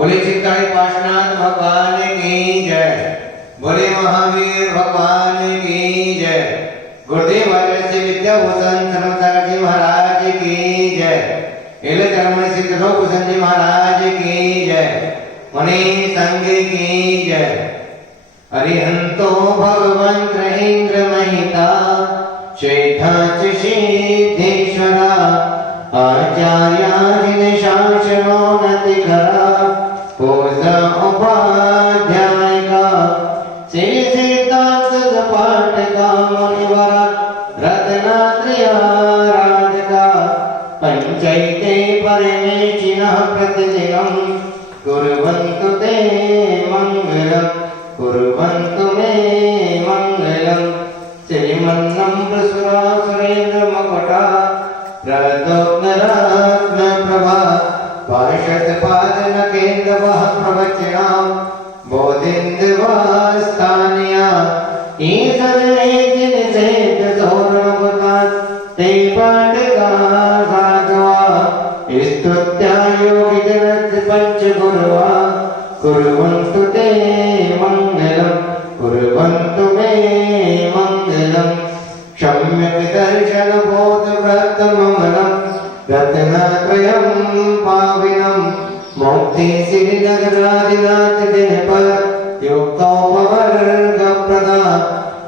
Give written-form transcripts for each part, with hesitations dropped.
बोले चित्ताड़ी पार्श्वनाथ भगवान की जय। बोले महावीर भगवान की जय। गुरुदेव से विद्याभूषण धर्मसागर जी महाराज की जय। एले धर्म सिद्ध भूषण जी महाराज की जय। मुनि संघ की जय। अरिहंतो भगवंत इंद्र महिता श्रेष्ठ सिद्धेश्वरा आचार्याधीन शासनोन्नतिकरा पूजा उपाध्यायिका श्री सिद्धार्थ पाठका मुनिवरा रत्नात्रयाराधका पंचैते परमेशिनः प्रतिदिनं कुर्वन्तु ते मंगलम् कुर्वन्तु मे मंगलम्। श्रीमन्नम्र सुरेन्द्र मकुटा प्रदोग्नरत्न प्रभा पार्षद पादन केन्द्रवः प्रवचनां बोधिन्द्वास्थान्या ईश्वरे जिनसे सौरभता ते पाठका साधवा स्तुत्या योगी जगत् पंचगुरुवा कुर्वन्तु ते मंगलम् कुर्वन्तु मे मंगलम्। सम्यक् दर्शन बोध व्रतममलम् रत्नत्रयं पाविनं मुक्ति श्रीनगराधिनाथ दिनपर युक्तोपवर्ग प्रदा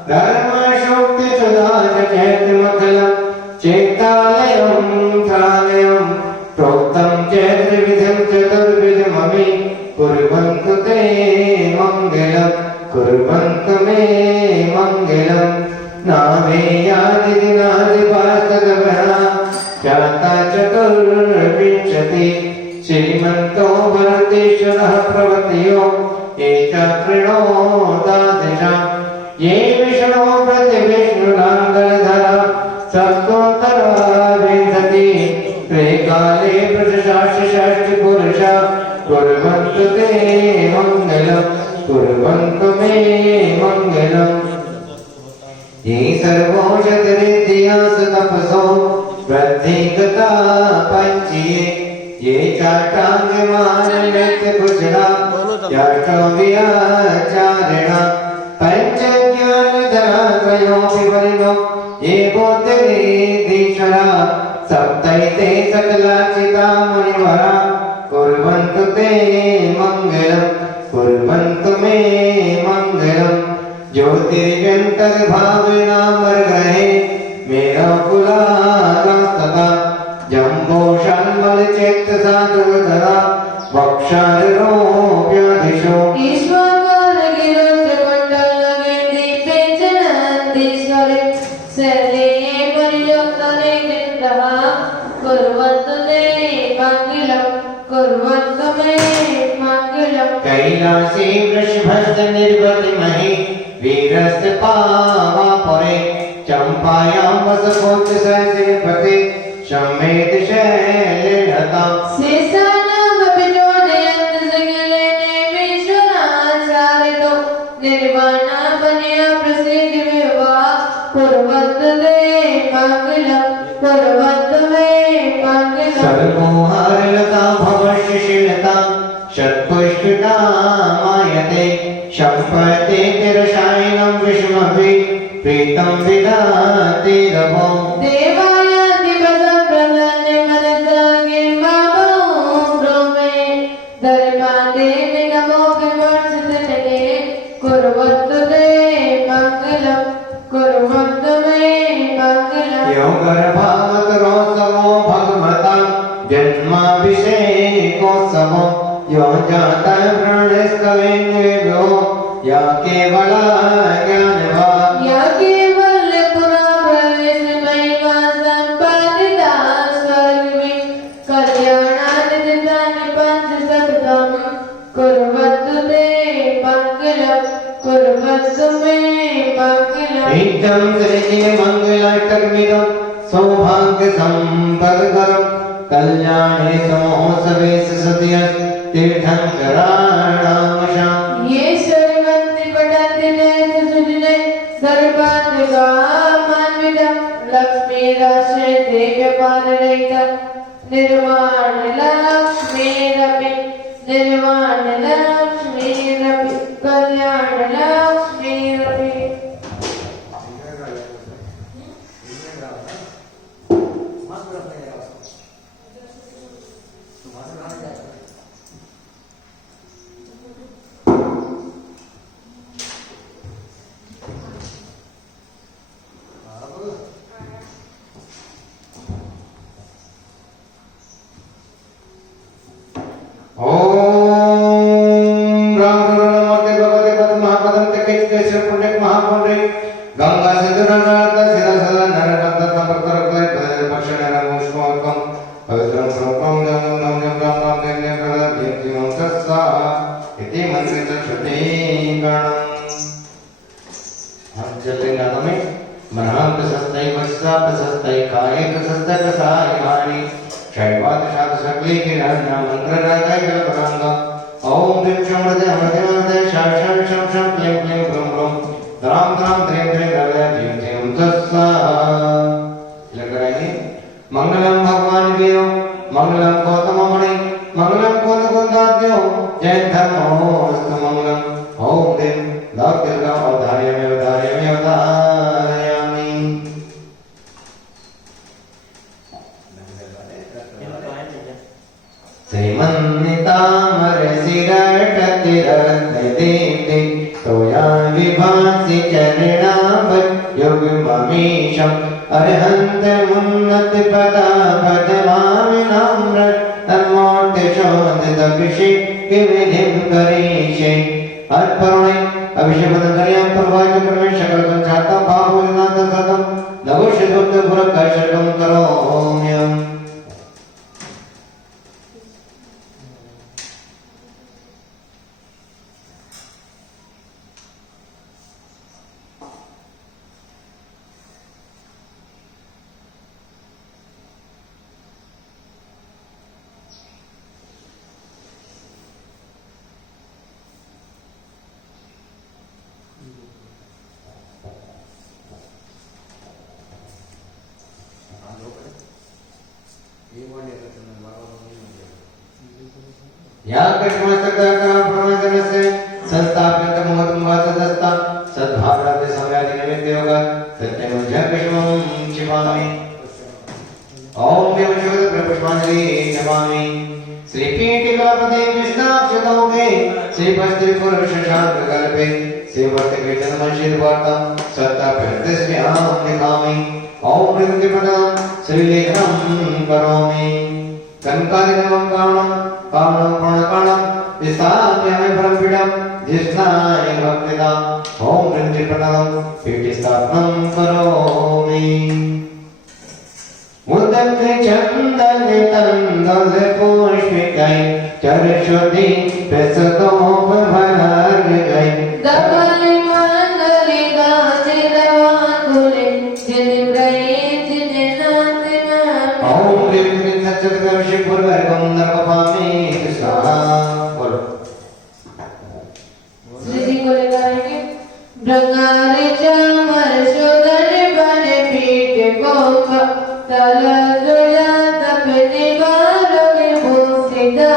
धर्म शक्ति सुधा चैत्रमखलम् चैतालयं त्रालयं प्रोक्तं चैत्रविधिं चतुर्विधमपि कुर्वन्तु ते मंगलम् कुर्वन्तु मे मंगलम्। नामेयादिदिनादिपास्तदवना जाता चतुर्विंशति श्रीमन्तो भरतेश्वरः प्रवतयो ये च कृणोदादिशा ये विष्णो प्रतिविष्णुराङ्गलधरा सप्तोत्तरा विंशति त्वे काले प्रशास्य षष्टि पुरुषा कुर्वन्तु ते मंगलम् कुर्वन्तु मे मंगलम्। ये सर्वौषधरिद्धिया तपसो वृद्धिगता पंचिये ये चाटाङ्गमाननित्यकुशला याष्टो वियाचारिणा पञ्चज्ञानधरात्रयोऽपि बलिनो ये बोधरिद्धीश्वरा सप्तैते सकलाचिता मुनिवरा कुर्वन्तु ते मंगलम् कुर्वन्तु मे मंगलम्। ज्योतिर्व्यन्तर्भावेनामर्ग्रहे मेरुकुलालस्तथा जम्बोषण्मलचेत्तसाधुधरा वक्षारोप्याधिशो ईश्वरगणगिरोचमण्डलगेन्दीपेचनन्दीश्वरे शैले परिलोकने कृतः कुर्वन्तु ते मङ्गलम् कुर्वन्तु मे मङ्गलम्। कैलासे वृषभस्तनिर्वतिमहे वीरस्य पावापरे चम्पायां वसकोच्चसहस्रपते सम्मेत शैललताम् शेषानामपि जोडयन् सगलेने विश्वनाचारितो निर्वाणापनया प्रसिद्धिमेवा कुर्वन्तु ते मङ्गलम् कुर्वन्तु मे मङ्गलम्। सर्वोहारलता भवशिशिलता षट्पुष्पितामायते सम्पते तिरशायनं विष्मभि प्रीतं विधाति रवो देवायादिवसप्रदाने मनसा गिर्माभो ब्रह्मे धर्मादेवी नमो विवर्षितने कुर्वन्तु ते मङ्गलम् कुर्वन्तु मे मङ्गलम्। यो गर्भामतरोत्सवो भगवता जन्माभिषेकोत्सवो यो जातः प्रणस्तवेन्यो या केवला ज्ञानवान् या केवल पुराप्रवेशमयिमा सम्पादिता स्वर्गमि कल्याणादितानि पञ्चशतम् कुर्वन्तु ते मङ्गलम् कुर्वन्तु मे मङ्गलम्। नित्यं श्रीमङ्गलाष्टकमिदं सौभाग्यसम्पदकरं कल्याणे समोत्सवेश सदयः तीर्थङ्कराणामशाम् ये सर्वन्ति पठन्ति नैव सुजने सर्वाधिकामान्वितं लक्ष्मीराश्रय देव्यपालरहितं निर्वाणलक्ष्मीरपि निर्वाण लक्ष्मी रवि कल्याण लक्ष्मी रवि मंगलम भगवान विष्णु मंगलम गौतम मुनि मंगलम कुंद कुंदाद्यो जय धर्मोस्तु मंगलम ओम देव दाग्यर्गा अवधार्यामि अवधार्यामि अवधार्यामि श्रीमन्नितामर शिरटतिरत्नदीप्ति तोया विभासि चरणाम्बुजयुग्ममीशम् अरहन्त उन्नत पदा पदमामि नाम्र तन्मोक्षोदितभिषेक विधिं करिष्ये अर्पणे अभिषेकं करियां प्रभाज क्रमे सकल संचातं भावोजनात् सतं नवोषधुक्त पुरकर्षकं करोम्यम् या कृष्णस्तकरणस्य संस्थापित मोहतुंगातदस्ता सद्भावरात समयादि निमित्त योगा सत्यं जगष्मं शिवामि ओम देवशोद पुष्पांजलि नमामि श्री पीठिकापते विष्णाक्षतोगे श्री पस्त्री पुरुष शांत कल्पे श्री वर्त के जन्मशील वार्ता सत्ता प्रत्यस्यां निकामि ओम मृत्युपदं श्रीलेखनं करोमि कनकादिकं कामनं कामनं पूर्णकाणं विस्थाप्यामि परमपीडं जिष्णाय भक्तिदां ओम मृत्युपदं पीठस्थापनं करोमि मुदक्ति चंदन तंदल पुष्पिकै चरशुद्धि प्रसतोपभर्गै दबले मंगले गाजे रवांगुले जिनग्रहे जिननांगना ओम ह्रीं क्लीं सच्चिदानंदपूर्वकं नरकपामि स्वाहा बोलो श्री को लगाएंगे भ्रंगारे चामर शोधन बने पीठ गोप तल जोया तपने बारोगे भूसिदा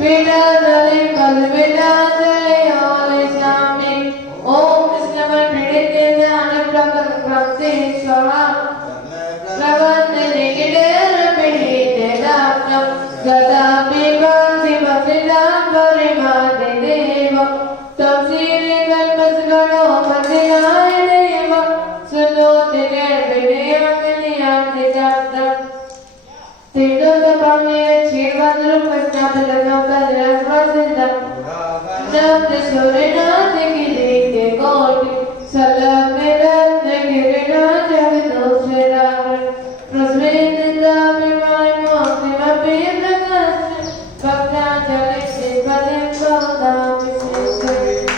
Pida गदापि कांति मसिला परिमादि देव तम सीरे गणो मध्याय देव सुनो तेरे विनय अग्नि जातम तीनों दबामे चीरवादर पश्चात लगातार रसवासिता नब्द सूर्यनाथ की देखे कोटि सलाम मेरा नगिरना जब दोषे रावण प्रस्वेदिता विमाय मोक्ति मपि प्रकाश भक्ता जले से पदे पौधा विशेष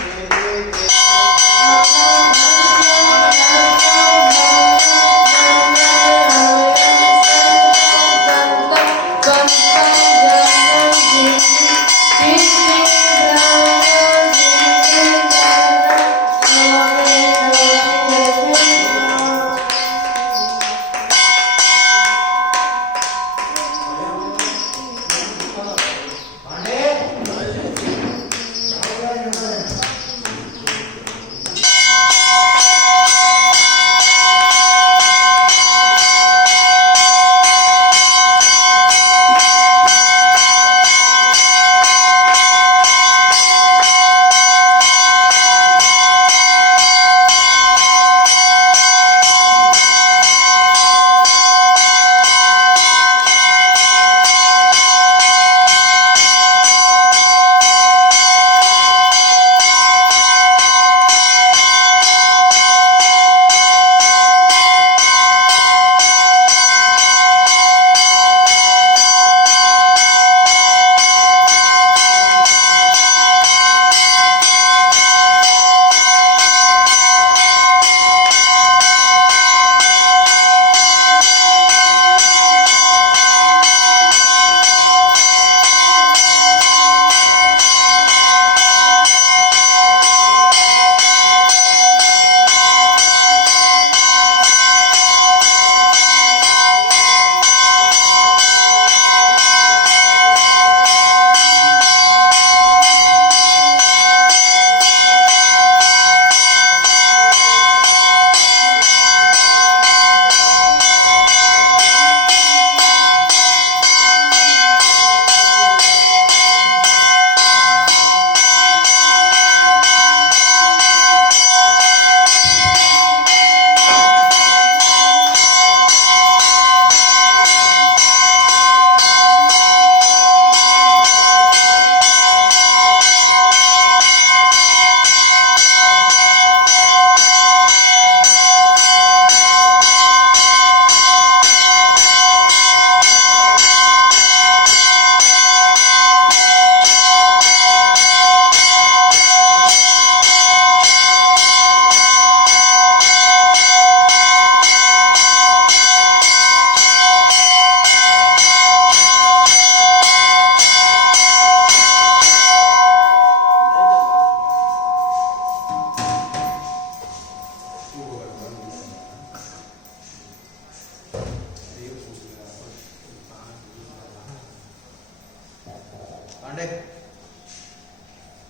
पांडे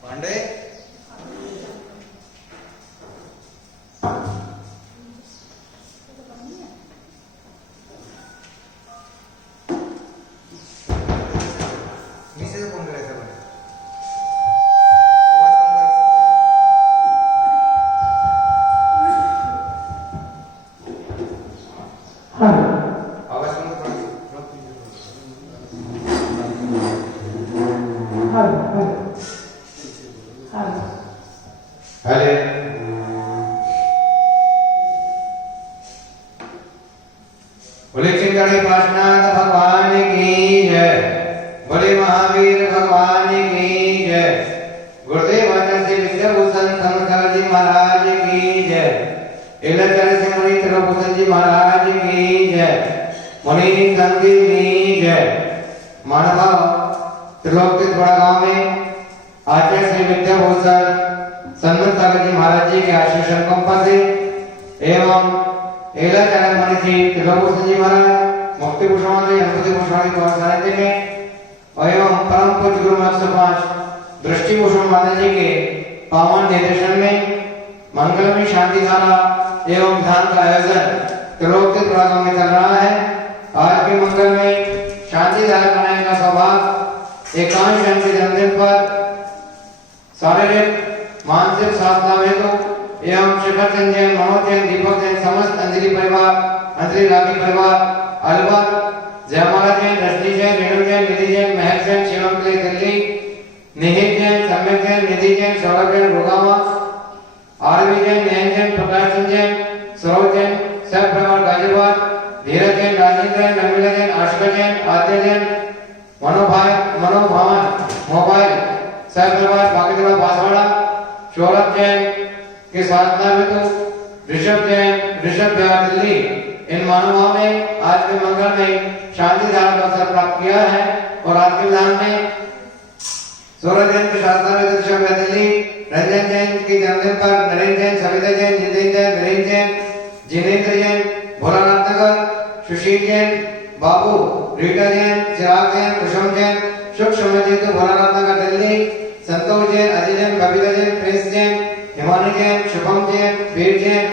पांडे नीचे से फोन करायचा बरं आवाज कम करायचा आवाज कम करायचा हेलो बोले चिंतनी पार्श्वनाथ भगवान की जय बोले महावीर भगवान की जय गुरुदेव आचार्य श्री विद्याभूषण संस्कार जी महाराज की जय इलाचार्य से मुनि त्रिभूषण जी महाराज की जय मुनि संधि की जय मानव त्रिलोक बड़ा गांव में आचार्य श्री विद्याभूषण सन्मत सागर जी महाराज जी के आशीष अनुकंपा से एवं एलाचार्य मुनि श्री त्रिभूषण जी महाराज मुक्ति भूषण गणपति भूषण के सानिध्य में एवं परम पूज्य गुरु महाराज दृष्टि भूषण माता जी के पावन निर्देशन में मंगलमय शांति धारा एवं ध्यान का आयोजन त्रिलोक में चल रहा है। आज के मंगल में शांति धारा कराने का सौभाग्य एकांश के जन्मदिन पर शारीरिक मानसिक साधना में तो एवं शिखर चंद जैन, मनोज जैन, दीपक जैन, समस्त अंजलि परिवार, अंजलि राखी परिवार, अलवर, जयमाला जैन, रजनी जैन, रेणु जैन, निधि जैन, महक जैन, शिवम के दिल्ली, निहित जैन, सम्यक जैन, निधि जैन, सौरभ जैन, गुड़गांव, आरवी जैन, नयन जैन, प्रकाश चंद जैन, सरोज जैन, सब परिवार गाजियाबाद, धीरज जैन, राजेंद्र जैन, नमिला जैन, आशिका जैन, आद्य जैन, मनोभावन, मोबाइल, सब परिवार बागेश्वर बांसवाड़ा, सौरभ जैन के साधना में तो ऋषभ जैन, ऋषभ बिहार दिल्ली, इन मानवों ने आज के मंगल में शांति धारा का अवसर प्राप्त किया है और आज के विधान में सौरभ जैन के साधना में तो ऋषभ बिहार दिल्ली, रंजन जैन के जन्मदिन पर नरेंद्र जैन, सविता जैन, जितेंद्र जैन, वीरेंद्र जैन, जिनेंद्र जैन, भोलानाथ नगर, सुशील जैन, बाबू, रीटा जैन, चिराग जैन, कुसुम जैन, सुख समझित भोलानाथ नगर दिल्ली, संतोष जैन, अजय जैन, बबीता जैन, प्रिंस जैन, हिमानी जैन, शुभम जैन, वीर जैन,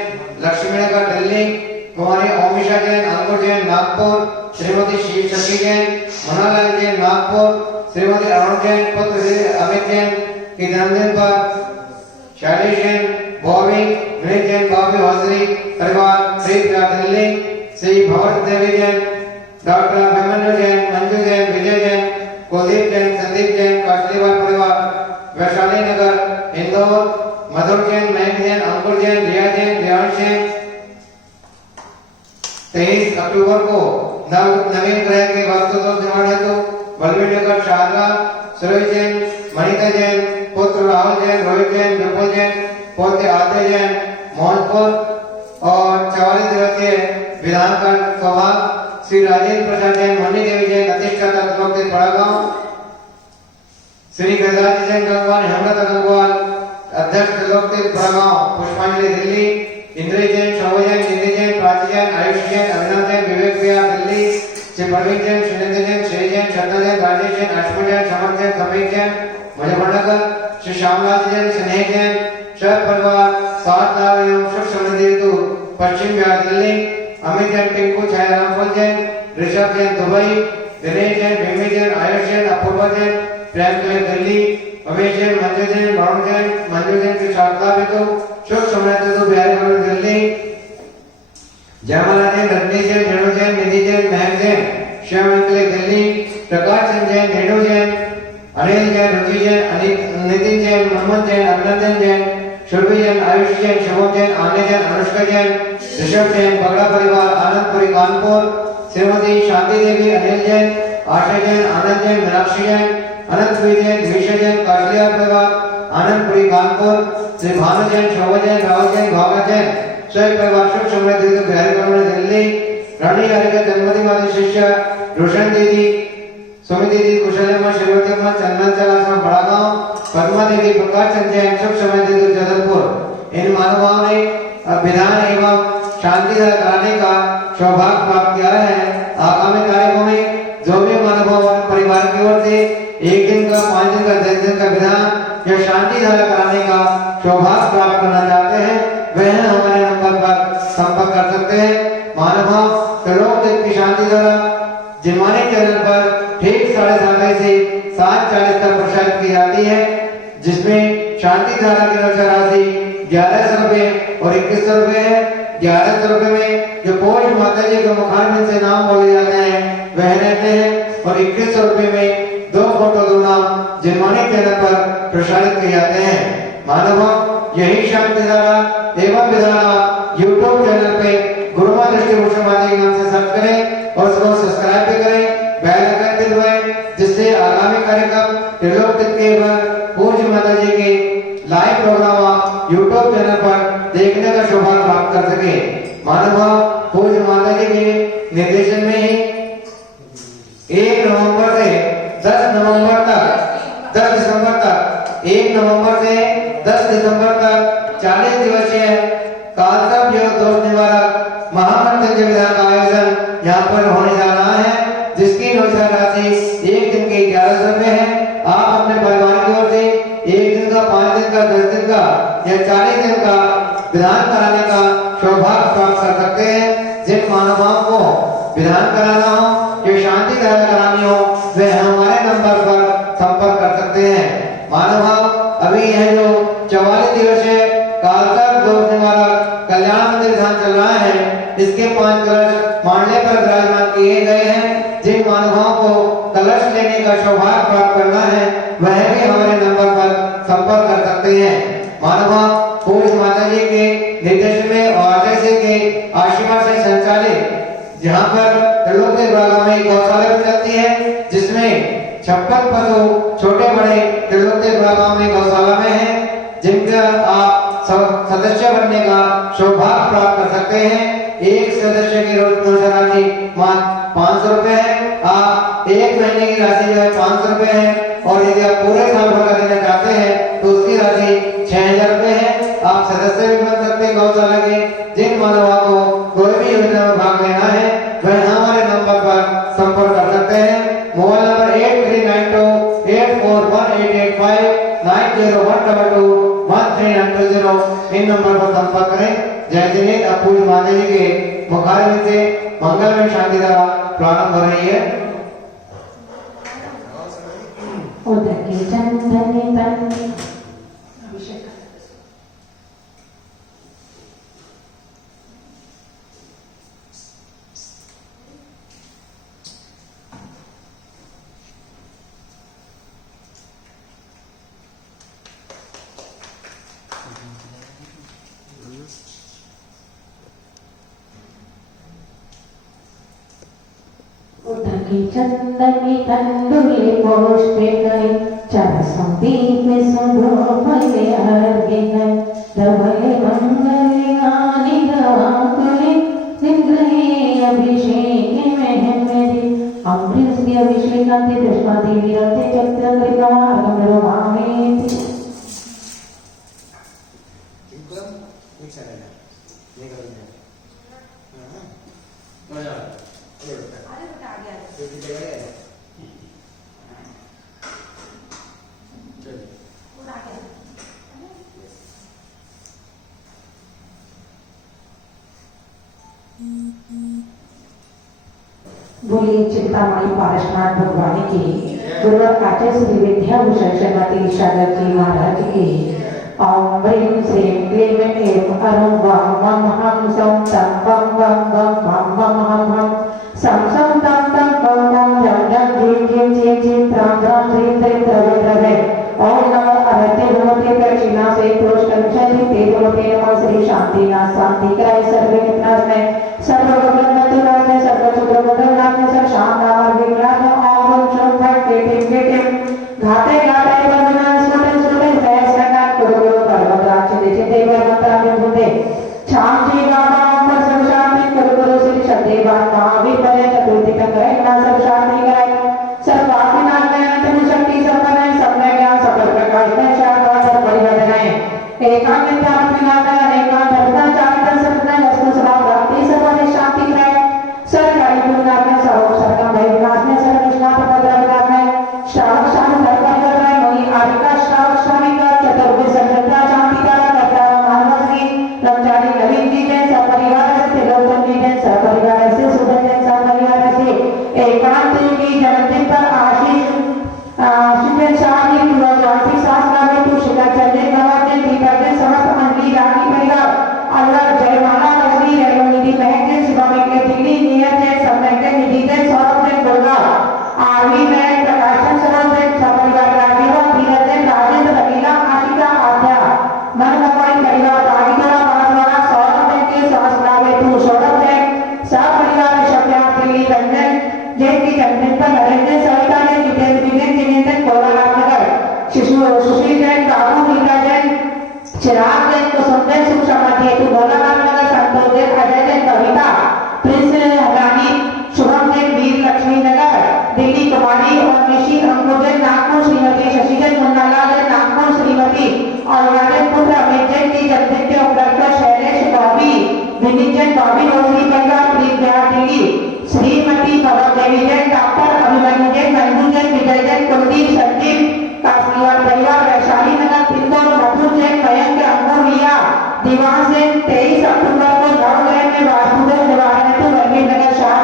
लक्ष्मी नगर दिल्ली, कुमारी ओमिशा जैन, अंकुर जैन, नागपुर, श्रीमती शिव शक्ति जैन, मनालाल जैन, नागपुर, श्रीमती अरुण जैन, पुत्र श्री अमित जैन के जन्मदिन पर शैलेश जैन, बॉबी, विनीत जैन, बॉबी हौसरी परिवार, श्री दिल्ली, श्री भवर देवी जैन, डॉक्टर अभिमन्यु जैन, मंजू जैन, विजय जैन, कुलदीप जैन, संदीप जैन, काशलीवाल परिवार, वैशाली नगर, इंदौर, मधुर जैन, मयंक जैन, अंकुर जैन, रिया जैन, देवांश जैन। 23 अक्टूबर को नवीन ग्रह के वास्तुदोष निवारण हेतु बलवीर नगर, शारदा, सुरेश जैन, मणिता जैन, पुत्र राहुल जैन, रोहित जैन, विपुल जैन, पौत्र आद्य जैन, मोहनपुर और 44 दिवसीय विधान का सौभाग्य श्री राजेंद्र प्रसाद जैन, मणि देवी जैन, अधिष्ठाता त्रिलोकदेव बड़ागांव, श्री गजराज जैन गंगवाल, हेमलता गंगवाल, अध्यक्ष त्रिलोकदेव बड़ागांव, पुष्पांजलि दिल्ली, इंद्र जैन, शोभा जैन, निधि जैन, प्राची जैन, आयुष जैन, अभिनव जैन, विवेक बिहार दिल्ली, श्री प्रवीण जैन, सुरेंद्र जैन, श्री जैन, श्रद्धा जैन, राजेश जैन, अश्विन जैन, समर जैन, समीर जैन, मुजफ्फरनगर, श्री श्यामलाल जैन, स्नेह जैन, सब परिवार सात लाभ एवं सुख समृद्धि हेतु पश्चिम बिहार दिल्ली, अमित जैन, टिंकू, छायाराम जैन, ऋषभ जैन, दुबई, दिनेश जैन, भीमी जैन, आयुष जैन, अपूर्वा जैन, प्रेम दिल्ली, अमेश जैन, मंजू जैन, वरुण जैन, मंजू जैन के साथ लाभ हेतु सुख समृद्धि हेतु बिहार दिल्ली, जयमाला जैन, रजनी जैन, रेणु जैन, निधि जैन, महक जैन, श्याम दिल्ली, प्रकाश चंद जैन, रेणु जैन, अनिल जैन, रुचि जैन, नितिन जैन, मोहम्मद जैन, अभिनंदन जैन, शुभी जैन, आयुष जैन, शुभम जैन, आन्य जैन, अनुष्का जैन, ऋषभ जैन, बगड़ा परिवार, आनंदपुरी कानपुर, श्रीमती शांति देवी, अनिल जैन, आशा जैन, आनंद जैन, मीनाक्षी जैन, अनंत जैन, विषय जैन, काशलिया परिवार, आनंदपुरी कानपुर, श्री भानु जैन, शोभा जैन, राहुल जैन, भावना जैन, सभी परिवार सुख समृद्धि हेतु बिहार दिल्ली, रानी हरि का जन्मदिन वाले शिष्य रोशन दीदी, सुमित दीदी, कुशलम्मा, श्रीमती अम्मा, चंदन चलासमा, बड़ागांव, पद्मा देवी, प्रकाश चंद जैन, सुख समृद्धि हेतु जबलपुर। इन मानवाओं ने विधान एवं शांति कराने का सौभाग्य प्राप्त किया है। आगामी तारीखों में जो भी मानव परिवार की ओर से 1 दिन का, 5 दिन का, 10 दिन का विधान या शांति धारा कराने का सौभाग्य प्राप्त करना चाहते हैं, वह हमारे नंबर पर संपर्क कर सकते हैं। मानव त्रिलोकदेव की शांति धारा जिनवानी चैनल पर ठीक 7:30 से 7:40 तक प्रसारित की जाती है, जिसमें शांति धारा की राशि 1100 रुपए और 2100 रुपए है। 1100 रुपए में जो पोष माता जी के मुखारबिंद से नाम बोले जाते हैं वह रहते हैं और 2100 रुपए में 2 फोटो 2 नाम जिनवानी चैनल पर प्रसारित किए जाते हैं। मानव यही शांति धारा एवं विधारा यूट्यूब चैनल पे गुरुमा दृष्टिभूषण माता के नाम से सर्च करें और उसको सब्सक्राइब भी करें, बेल आइकन भी दबाएं, जिससे आगामी कार्यक्रम त्रिलोकदेव के पूज्य माता जी के लाइव प्रोग्राम आप यूट्यूब चैनल पर देखने का सौभाग्य प्राप्त कर सके। मानव पूज्य माता जी के निर्देशन में ही 1 नवंबर से 10 नवंबर तक 10 दिसंबर तक 1 नवंबर से 10 दिसंबर तक 40 दिवसीय कालसर्प योग दोष निवारक महामंत्र विधान का आयोजन यहाँ पर होने जा रहा है, जिसकी नौशा राशि 1 दिन के 1100 रुपए है। आप अपने परिवार की ओर से 1 दिन का, 5 दिन का, 10 दिन का या 40 दिन का विधान कराने का सौभाग्य प्राप्त कर सकते हैं। जिन मानवाओं को विधान कराना हो, जो शांति धारा करानी हमारे नंबर पर संपर्क कर सकते हैं। महानुभाव, अभी यह जो 44 दिवसीय कालसर्प दोष निवारक कल्याण मंदिर ध्यान चल रहा है, इसके 5 कलश मांडले पर विराजमान किए गए हैं। जिन महानुभावों को कलश लेने का सौभाग्य प्राप्त करना है, वह भी हमारे नंबर पर संपर्क कर सकते हैं। महानुभाव, पूज्य माता जी के निर्देश में और आदेश के आशीर्वाद से संचालित जहाँ पर त्रिलोक विभाग में गौशाला भी चलती है, जिसमें 56 पशु छोटे बड़े त्रिलोक विभाग में गौशाला में है, जिनका आप सदस्य बनने का सौभाग्य प्राप्त कर सकते हैं। एक सदस्य की रोज राशि 500 रुपए है। आप 1 महीने की राशि जो है 500 रुपए है, और यदि आप पूरे साल भर का देना चाहते हैं तो उसकी राशि 6000 रुपए है। आप सदस्य भी बन सकते हैं गौशाला के। जिन मानवों को कोई भी योजना में भाग लेना है, वह हमारे नंबर पर संपर्क कर सकते हैं। मोबाइल नंबर 8392841885 9012213920 इन नंबर पर संपर्क करें। जय जिनेत पूज्य माता जी के मुखारविंद से मंगलमय शांति धारा प्रारंभ हो रही है। उदके चंदन तन उदके चंदनी तंदुले पुष्पे गए चरसंदीप सुधो फले अर्घे गए धवले मंगले गानी दवाकुले निग्रहे अभिषेक में मेरे अमृत के अभिषेकांते पुष्पादेवी रते चक्र कृपार गमरो मामे बोलिए चिंतामणि पारसनाथ भगवान की गुरु आचार्य श्री विद्याभूषण श्रीमती सागर जी महाराज की ओम ह्रीं श्रीं क्लीं ऐं अरुं वं वं हं सं तं वं वं वं वं वं हं हं सं सं तं तं वं वं झं झं झीं झीं झीं झीं त्रां त्रां ह्रीं ह्रीं द्रवे द्रवे ओम नमो अरहते भगवते प्रचिना से प्रोष्टंचरि ते भगवते नमः श्री शांतिनाथ शांतिकराय सर्वे विघ्नात्मने सर्वविघ्नोत्तराय सर्वसुखप्रदाय सर्व शांताय विघ्नाय ओम शं फट केटिं केटिं घाते घाते वंदना सुते सुते सहस्रनाथ गुरु पर्वतराज देचे देवर मंत्रालय बुंदे छांची गामा पर सर्व शांति गुरु श्री सदेवा महावीर चतुर्थी का करे ना सर्व शांति कराए सर्व आत्मनाथ में अंतिम शक्ति संपन्न सबने ज्ञान सकल प्रकाश में शांत और परिवर्तन है एकांत आत्मनाथ एकांत चारित्र सत्य वस्तु सभा भक्ति सर्व शांति कराए सरकारी गुरुनाथ में सर्व सरका भैरवनाथ में सर्व विष्णु पद्रनाथ में श्रावक शांति धर्म कर रहे मणि आरिका श्रावक स्वामी का चतुर्भुज संरचना शांति का करता मानवश्री ब्रह्मचारी नवीन जी जैन सपरिवार से लोकन जी जैन सपरिवार से सुधन जैन सपरिवार से एकांत की जन्मदिन पर आशीष शिवन शाही वार्षिक शास्त्र में तू शिकाचार्य गवाचे दीपक समस्त मंडली रानी परिवार अल्लाह जयमाला श्री रेणुनिधि महक शिवमय के दिल्ली नियत है समय के निधि है सौरभ ने दुर्गा आरवी में प्रकाशन सरोज है सपरिवार राजीव धीरज है राजेंद्र रवीला आशिका आध्या मन मकोई परिवार भागीदारा महाद्वारा सौरभ ने के सहस्त्र में तू सौरभ है सपरिवार शक्या दिल्ली रंजन जय की जन्मदिन पर नरेंद्र सविता ने जितेंद्र विजय जिनेंद्र कोलाराम नगर शिशु सुशील जैन बाबू नीता जैन चिराग जैन कुसुम जैन सुख समाधि हेतु भोलाराम नगर संतोष जैन अजय जैन कविता प्रिंस रानी शुभम जैन वीर लक्ष्मी नगर दिल्ली कुमारी और निशी अंकुर जैन नागपुर श्रीमती शशि जैन मुन्नालाल जैन नागपुर श्रीमती और राजन पुत्र अमित जैन की जन्मदिन के उपलक्ष्य पर शैलेश बॉबी विनीत जैन बॉबी रोशनी परिवार प्रीत बिहार दिल्ली श्रीमती पवन देवी जैन डॉक्टर अभिमन्यु जैन मंजू जैन विजय जैन कुलदीप संदीप कासनिवार परिवार वैशाली नगर इंदौर मधुर जैन मयंक अंकुर रिया दीवान जैन 23 अक्टूबर को नवग्रह में वास्तुदेव निवारण हेतु वर्मी नगर शाह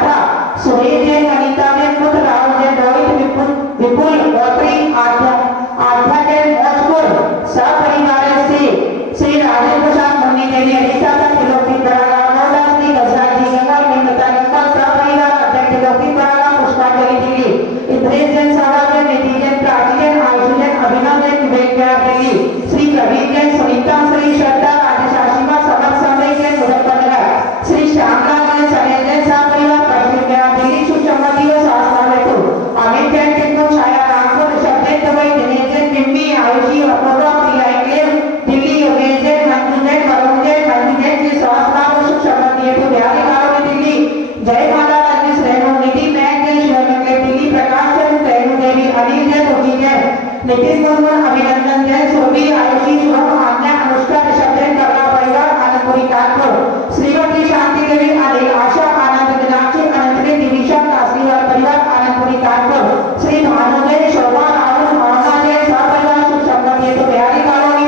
की जय। नितिन मुर्मू अभिनंदन जय। सुरभि आयुषी शुभम आज्ञा अनुष्का ऋषभदेव करला परिवार आनंदपुरी कानपुर। श्रीमती शांति देवी अनिल आशा आनंद मीनाक्षी अनंतरी दिविशा कासरीवाल परिवार आनंदपुरी कानपुर। श्री भानुजय शोभा राहुल मानसा जय सपरिवार सुख समृद्धि हेतु बिहारी कॉलोनी।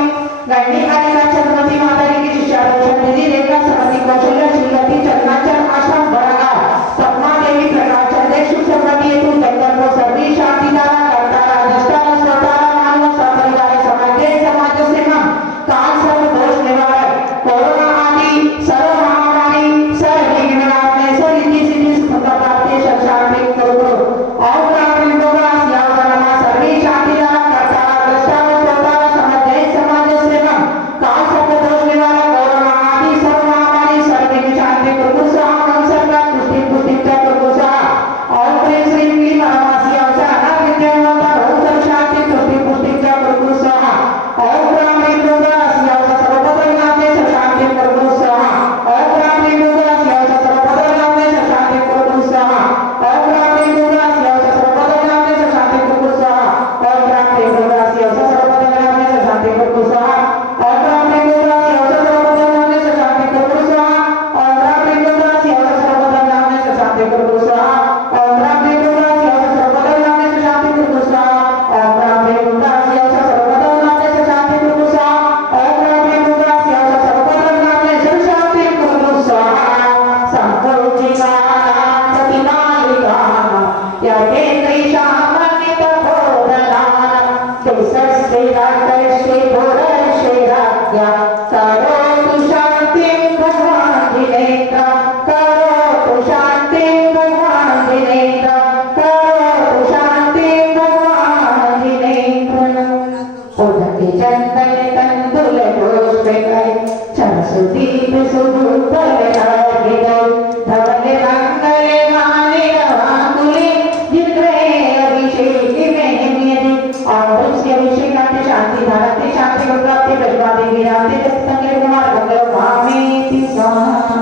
गंडी कालिका चंद्रमती माता जी की शिष्या रोशन दीदी रेखा समति कौशल्य श्रीमती चंद्राचल आश्रम बड़गा। पद्मा देवी प्रकाश चंद्र सुख समृद्धि हेतु जगदलपुर सर्वी शांति धारा करतारा अधिष्ठान स्वतारा मानव सपरिवार समाज समाज सेवा काल सर्व दोष निवारक कोरोना आदि सर्व महामारी सर्व विघ्न नाशने सर्व सिद्धि सुख प्राप्ति शांति करो और प्राप्ति होगा सियावरमा सर्वी शांति धारा करतारा अधिष्ठान स्वतारा समाज समाज सेवा काल सर्व दोष निवारक कोरोना आदि सर्व महामारी सर्व विघ्न शांति करो साहम सर्व पुष्टि पुष्टि करो साह और प्रेम श्री की परमासी अवसर अनाथ विद्यावंता हो सब शांति पुष्टि पुष्टि करो साह और प्राणी होगा सियावसा सर्वपद नामे शांति करो साह और प्राणी होगा सियावसा सर्वपद नामे शांति करो साह और प्राणी होगा सियावसा सर्वपद नामे शांति करो साह और प्राणी होगा सियावसा सर्वपद नामे शांति करो साह और प्राणी होगा सियावसा सर्वपद नामे शांति करो साह और प्राणी होगा सियावसा सर्वपद नामे शांति करो साह और प्राणी होगा सियावसा सर्वपद नामे शांति करो साह और प्राणी होगा सियावसा सर्वपद नामे शांति करो साह और प्राणी होगा सियावसा सर्वपद नामे शांति करो साह संकोचिकानां प्रतिमालिकानां यतेन्द्रिशामनितपोदनानां देशस्य राष्ट्रस्य भोरस्य राज्ञा करोतु शान्तिं भगवान् जिनेन्द्र करोतु शान्तिं भगवान् जिनेन्द्र करोतु शान्तिं भगवान् जिनेन्द्र उदके चंदन तंदुल पुष्पे गए सरस्वती सुभूतल रागे गए धवल मंगल माने रवांगुली जिग्रे अभिषेक में नियति और उसके अभिषेक करते शांति धारते शांति को प्राप्ति प्रज्वादे गिराते संगे कुमार गंगल भामेति स्वाहा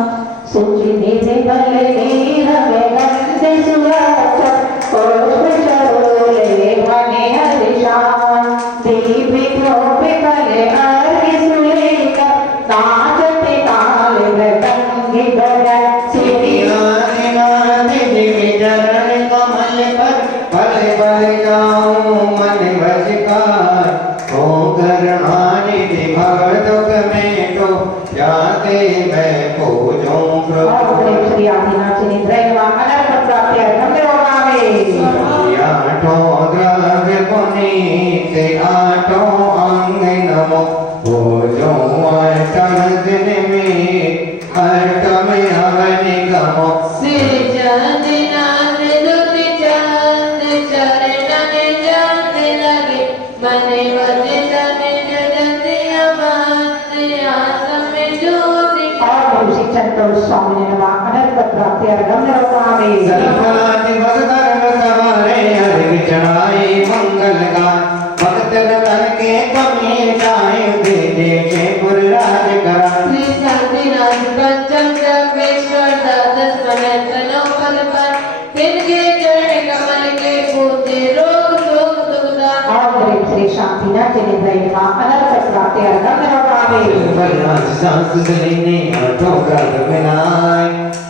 सुचि निधि बल नीर में गंधे सुवाचक पुष्प चरोले भने हरिशान दीपि प्रोपि कले अर्घ्य सुलेकर नाचते ताल मृदंगी बजाय श्री नाने नाने देवी चरण कमल पर पल पल जाऊं मन वशकार ओ करणाने दे भगतों में तो जाते मैं पूजूं प्रभु श्री आदिनाथ श्री त्रैवा अनर्थ प्राप्ति नमोगामे आठों द्रव्य पुनीत आठों अंग नमो पूजो अष्टम दिन में अष्टम हवन गमो सिर चंद नाद दुति चंद चरणन चंद लगे मने वजे तन जगतिया बंद आसम ज्योति और शिक्षण तो स्वामी ने नमः अनर्थ प्राप्ति नमोगामे सर्वनाथ भगधर्म सवारे हरि चढ़ाए मंगल गान भक्त तन के कमी जाए दे दे के पुर राज करा श्री शांतिनाथ पंचम जगेश्वर द्वादश मनंतनो पद पर तिनके चरण कमल के पूते रोग शोक दुखदा और श्री शांतिनाथ जी ने त्रैवा अनर्थ प्राप्ति नमोगामे सर्वनाथ सांस सलीने आठों ग्रह मिलाए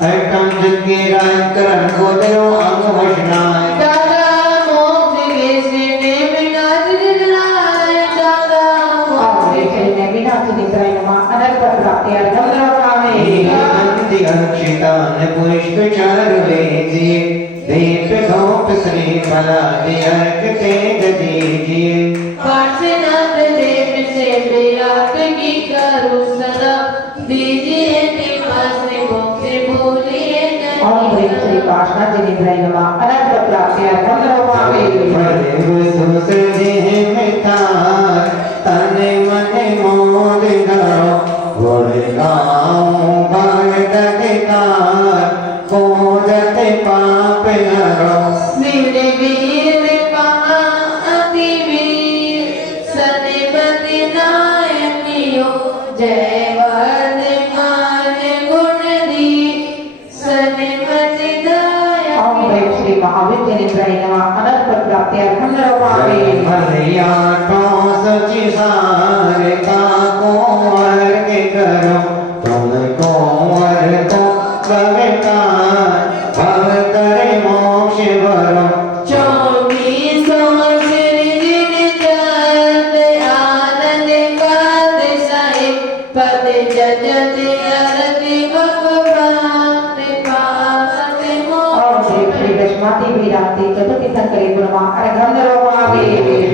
अष्टम जग के राज करण को दिलो अंग वशनाए दादा मोक्ष के श्री ने विनाश दिलाए दादा और श्री ने विनाश निद्राय नमः अनर्थ प्राप्ति नमोगामे अंति अक्षितान पुष्प चारु लीजिए दीप धूप श्री फला अर्घ तेज दीजिए पार्श्वनाथ देव से विराट की करूं सदा दीजिए निवास मोक्ष भूलिए और श्री पार्श्वनाथ जी ने त्रैवा नमः अनर्थ प्राप्ति नमोगामे तन मन मोद धरो गुण गाऊं भगत गीतार पूजत पाप हरो वीर वीर पहा अति वीर सनिपति नायकियो जय वर्धमान गुण दी सनिपति दायक और श्री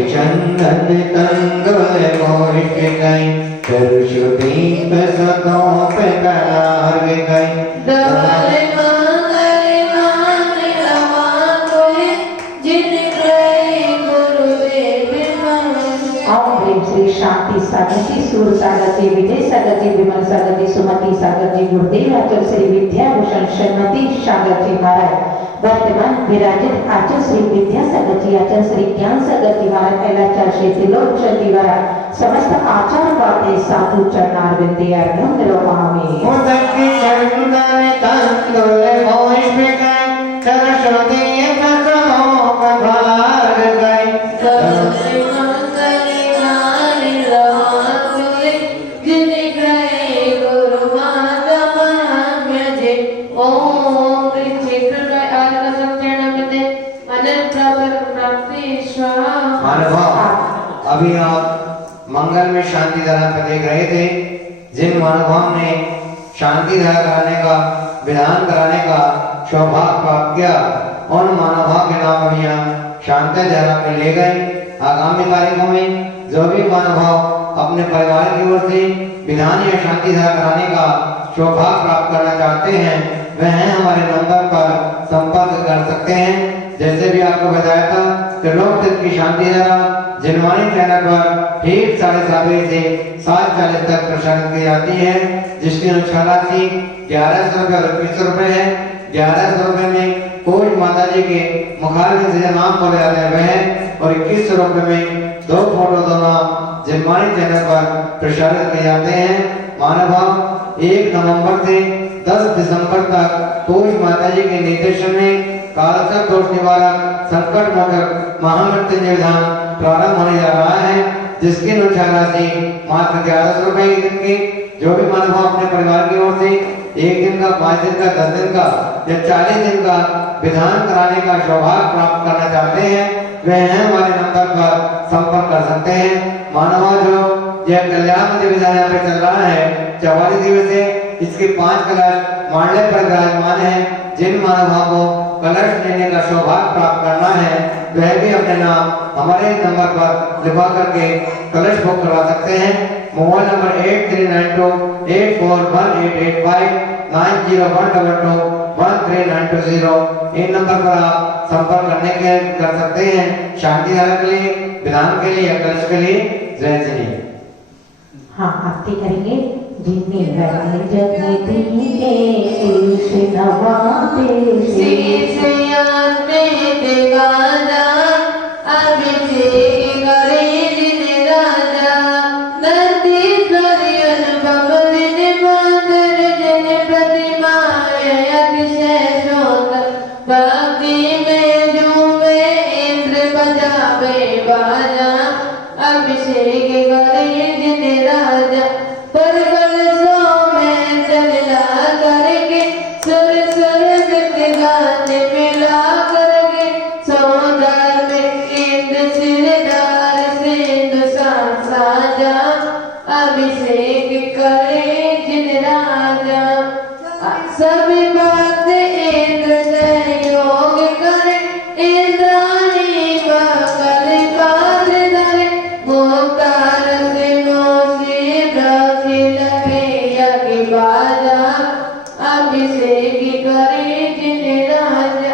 चंदन तंगल मोहित गई दर्शदीप सतोप करार गई दवारे मांगले मांगे रवा कोई जिन गए गुरुदेव ओम ह्रीं श्री शांति सागर जी सूर सागर जी विजय सागर जी विमल सागर जी सुमति सागर जी गुरुदेव आचार्य श्री विद्याभूषण श्रीमती सागर जी महाराज वर्तमान विराजित आचार्य श्री विद्यासागर जी आचार्य श्री ज्ञान सागर जी महाराज एलाचार्य श्री त्रिलोचन जी महाराज समस्त आचार्य वादे साधु चरणारविंदे अर्घ्यं निरोपहामि उदकी चंदन तंगल मोहित गई दर्शदीप सतोप करार गई दवारे मांगले मांगे रवा कोई जिन गए गुरु माता महाम्य ओम कृष्ण आत्मा सत्यन पते अनंत प्राप्ति स्वाहा महानुभाव अभी आप मंगल में शांति धारा पर देख रहे थे जिन महानुभाव ने शांति धारा कराने का विधान कराने का सौभाग्य प्राप्त किया उन महानुभाव के नाम अभी यहाँ शांति धारा पे ले गए आगामी तारीखों में जो भी महानुभाव अपने परिवार की ओर से विधान या शांति धारा कराने का सौभाग्य प्राप्त करना चाहते हैं वह हमारे नंबर पर संपर्क कर सकते हैं जैसे भी आपको बताया था त्रिलोक की शांति धारा जनवाणी चैनल पर ठीक 7:30 बजे से 7:40 तक प्रसारित की जाती है जिसकी अनुसार राशि 1100 रुपये और 2100 रुपये है 1100 रुपये में कोई माता जी के मुखारबिंद से नाम बोले जाते हैं वह और 2100 रुपये में 2 फोटो दोनों जनवाणी चैनल पर प्रसारित किए जाते हैं महानुभाव 1 नवंबर से 10 दिसंबर तक कोई माता जी के निर्देशन में कालसर्प दोष निवारक संकट मोचक महामृत्युंजय विधान प्रारंभ होने जा रहा है जिसकी अनुसार राशि मात्र 1100 रुपए के दिन की जो भी महानुभाव अपने परिवार की ओर से 1 दिन का 5 दिन का 10 दिन का या 40 दिन का विधान कराने का सौभाग्य प्राप्त करना चाहते हैं वे हमारे नंबर पर संपर्क कर सकते हैं महानुभाव जो यह कल्याण विधान यहाँ पे चल रहा है 44 दिवसीय इसके 5 कलश मांडले पर विराजमान है जिन महानुभाव को कलश लेने का सौभाग्य प्राप्त करना है वह भी अपने नाम हमारे नंबर पर लिखवा करके कलश बुक करवा सकते हैं मोबाइल नंबर 8392841885 9012221390 इन नंबर पर आप संपर्क कर सकते हैं शांति धारा के लिए विधान के लिए या कलश के लिए जय श्री हाँ आरती करेंगे जिन्हें रंग जगती के ईश नवाते शीश याने देवाना अभिषेक करे जिन राजा नंदीश्वरी अनुपम दिन मंदिर जिन प्रतिमा अतिशय सुंदर भक्ति में झूमे इंद्र बजावे बाजा अभिषेक करे जिन राजा पर कलशों में चलना करके सुर सुर गीत गाने मिला करके सौदार में इंद्र सिरदार सिंधु साजा अभिषेक करे जिन राजा सभी बात इंद्र सहयोग करे इंद्राणी बगल काल धरे मोकार से मोसी ब्रखिल भैया की बाजा अभिषेक करे जिन राजा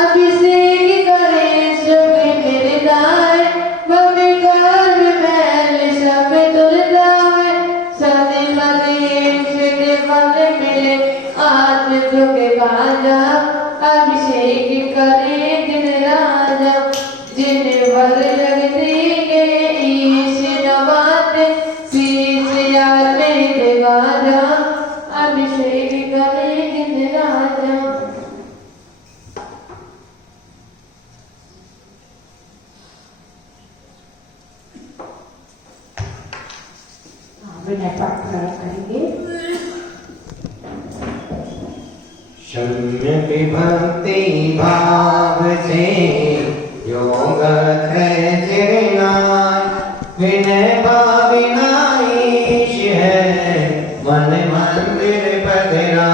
अभिषेक करे शुभ मिलदाय बबिकार महल सब दुर्दाय सदी मदेश के बल मिले आत्म दुख बाजा अभिषेक करे जिन राजा जिन वर लगती के ईश नवाते शीश याने देवाजा अभिषेक करे जिन राजा विनय पाठ करेंगे शम्य भक्ति भाव से योग विनय भाविनाईश है मन मंदिर पधरा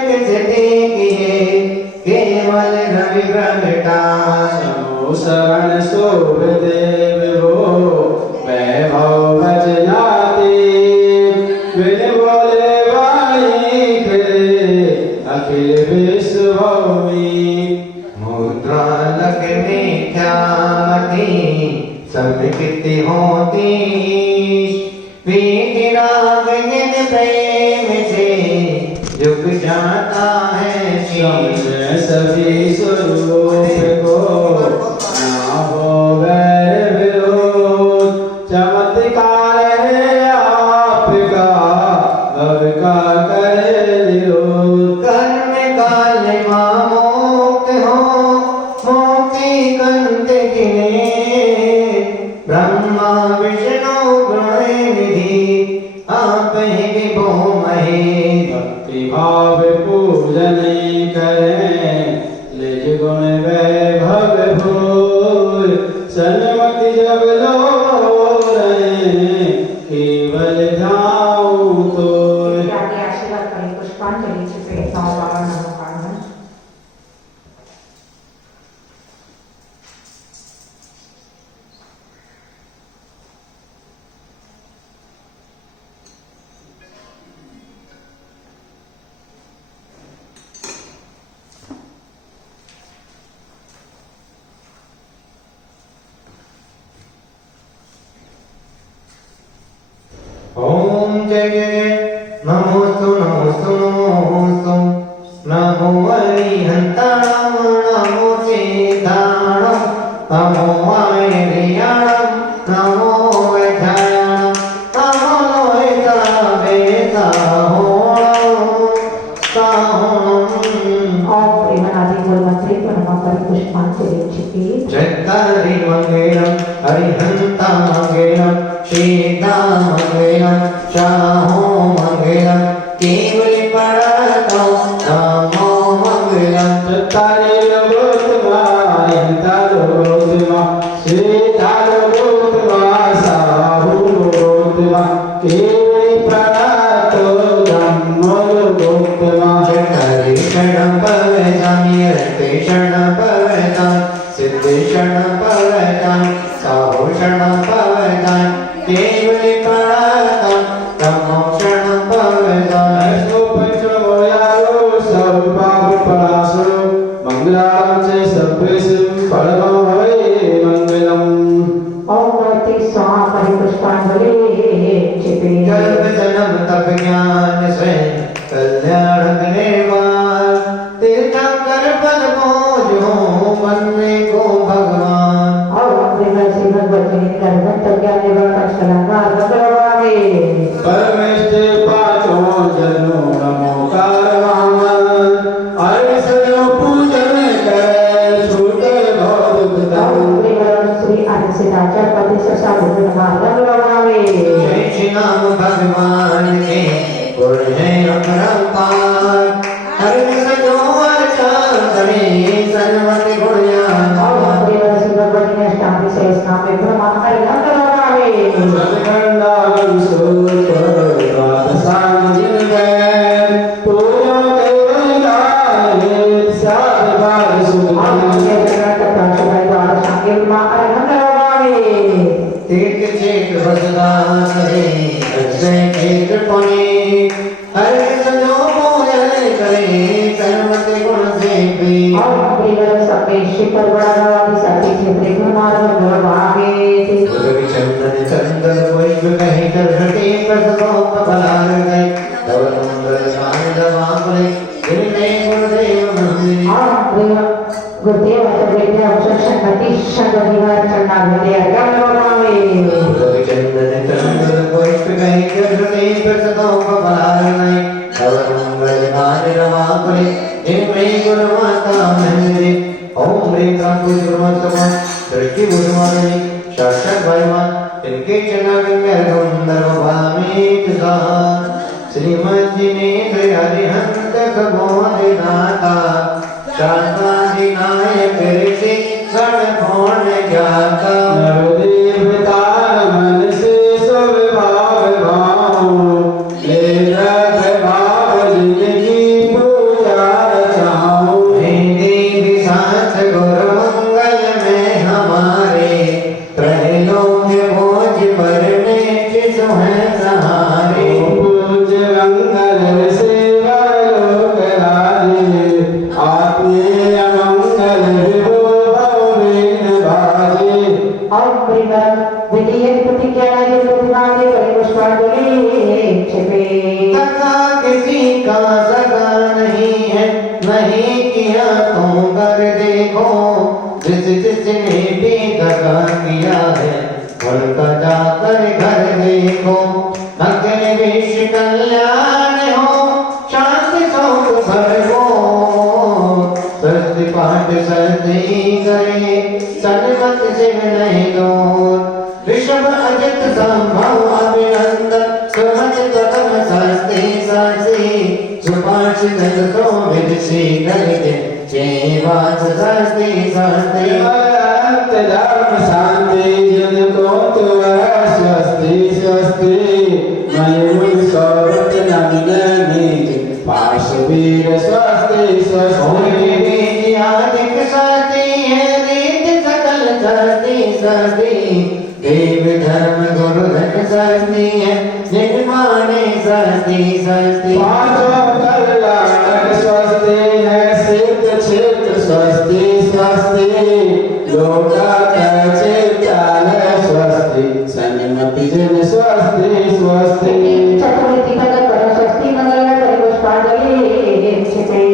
सिद्धि किए केवल रवि प्रगटान शरण शोभते विभो वैभव भजनाते बिन बोले वाणी फिरे अखिल विश्व भूमि मुद्रा लग मिथ्यामती समकिति होती विराग गिन प्रेम से युग जाता है समझ सभी स्वरूप को ना हो वैर विरोध चमत्कार है आपका अब का करे निरोध कर्म काल मुक्त हो मोक्ति कंत गिने ब्रह्मा विष्णु गुण निधि आप ही विभो महेश भक्ति भाव पूजन करें निज गुण वैभव भोर सन्मति जब लो रहे केवल ध्यान तो जाके आशीर्वाद करें पुष्पांजलि छिपे सौ बाबा नमोकामना ओम जय जय नमोस्तु नमोस्तु नमोस्तु नमो अरिहंताणं नमो चेताणं नमो आयर्याणं नमो वैद्याणं नमो लोहितावे ओम प्रेमनादि मूलमंत्री प्रणमा करें पुष्पांजलि छिपे चत्तारि मंगलम हरिहंता मंगलम सीता मंगलम शाहो मंगलम केवल पड़तो नमो मंगलम चत्तारि लोकोत्तमा यन्ता लोकोत्तमा सीता लोकोत्तमा साहु लोकोत्तमा केवल प्रणतो धम्मो लोकोत्तमा चत्तारि शरणं पवतानि रते शरणं पवतानि सिद्धि शरणं पवतानि साहु शरणं पवतानि केवल पड़तो नमो शरणं पवतानि ऐसो पंचमोयालो सर्वपाप परासो मंगलां च सर्वेषु परमं हरे मंगलम् ओम मूर्ति स्वाहा करें पुष्पांजलि छिपे जन्म जन्म तप ज्ञान स्वयं कल्याण निर्वाण तीर्थंकर पद भोजो बनने को भगवान और प्रेम श्री भगवती निर्भर ज्ञान निवार कक्षलंकार भगवावे परमेष्ठे पाचों जनो नमोकार वामन अर्सनो पूजन करे छूटे बहुत दुखदाई प्रेम श्री आदिशेषाचार्य पति साधु नमः भगवावे जय श्री राम भगवान के गुण है अपरंपार हरि सजो अर्चा करे सन्मति गुणयान और प्रेम श्री भगवती ने स्थापित से नाम में ब्रह्मा हरि भगवावे सत्कंडागम सूत्र द्वादशांग जिनगैर पूजो केवल गाये साध बार तीर्थ क्षेत्र बसदा करे अक्षय क्षेत्र पुणे हरि सजो पूजन करे सन्मति गुण से प्रिय चंदन चंदन पुष्प कहीं करते प्रसवोप पलार गए तव मंगल गान दवाकुले दिल में गुरुदेव मंदिर गुरुदेव चंदन चंदन पुष्प कहीं करते प्रसवोप पलार गए तव मंगल गान दवाकुले दिल में गुरु माता मंदिर ओम ह्रीं क्रांति गुरुमत्तमा दृष्टि बुद्धमानी साक्षात भगवान इनके चनागंगा श्रीमद जिनेन्द्र हरिहंत खगोधनाथा शांतादिनायक ऋषि गणपूर्ण जाता नवदेवता मन से स्वभाव भाव ले भाव जिनकी नहीं किया तो कर देखो, जिसने भी दगा किया है उनका जाकर घर देखो। अग्नि विश्व कल्याण हो, शांति सौख भर हो, सस्ती पाठ सस्ती करे, सन्मत शिव नहीं दूर। ऋषभ अजित संभव अभिनंदन, सुमत कदम सस्ती सस्ती, सुभाषित तो विदुषी करके, जीवास सस्ती सस्ती। अनंत धर्म शांति जिनको तो स्वस्ति स्वस्ति, मयूर सौरभ नंद नीज पार्श्वीर स्वस्ति स्वस्ति। आदिक सस्ती है रीत सकल सस्ती सस्ती, देव धर्म गुरु धन सस्ती है निर्माणे सस्ती सस्ती। पांचों कल्याणक स्वस्ति है, सिद्ध क्षेत्र स्वस्ति स्वस्ति, लोकाचार्य स्वस्ति, सन्मति जन स्वस्ति स्वस्ति। चतुर्थी भगत करो स्वस्ति मंगल करे पुष्पांजलि छिपे।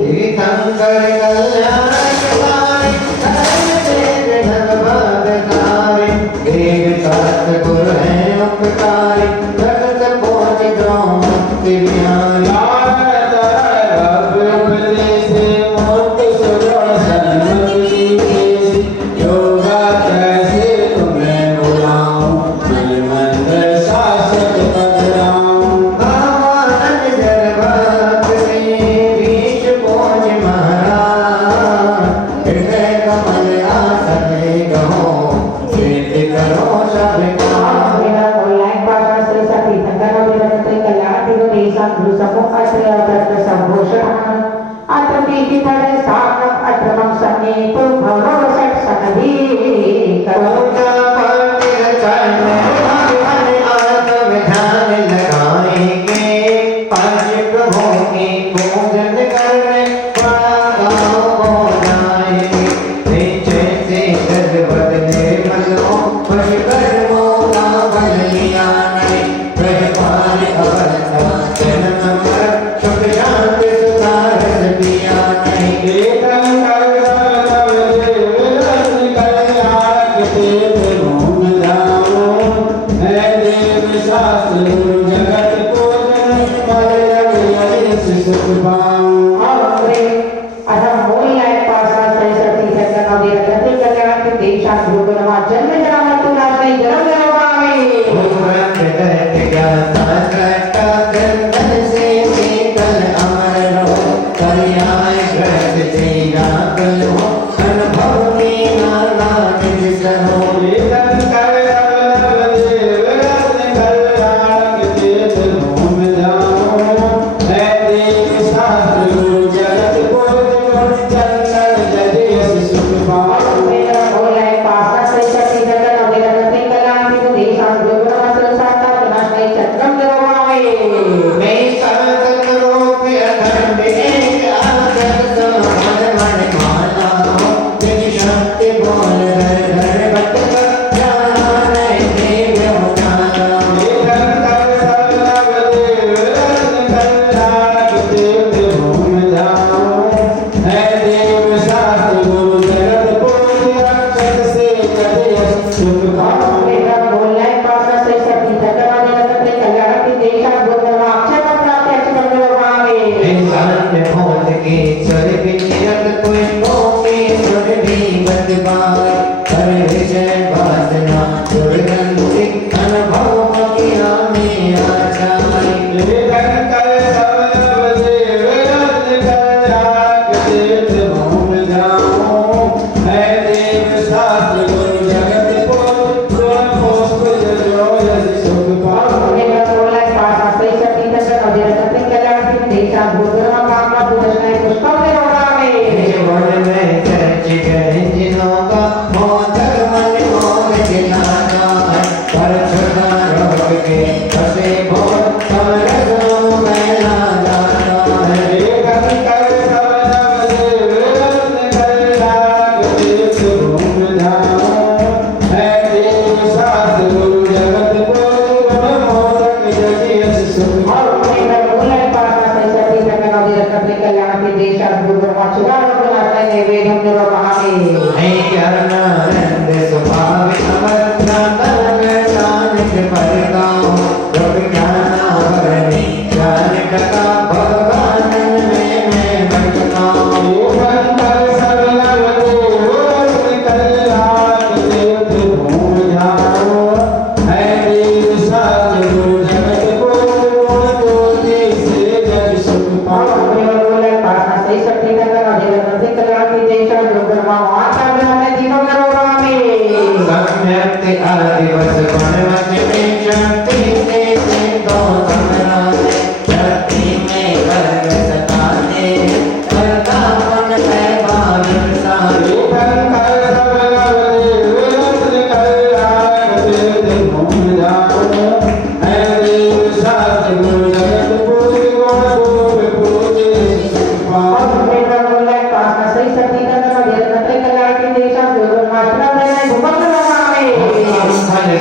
तीर्थंकर कल्याणकारी, धर्म क्षेत्र धर्मभागकारी, देव शास्त्र गुरु हैं उपकारी, जगत पहुँच द्रोण मुक्ति बिहारी। जगत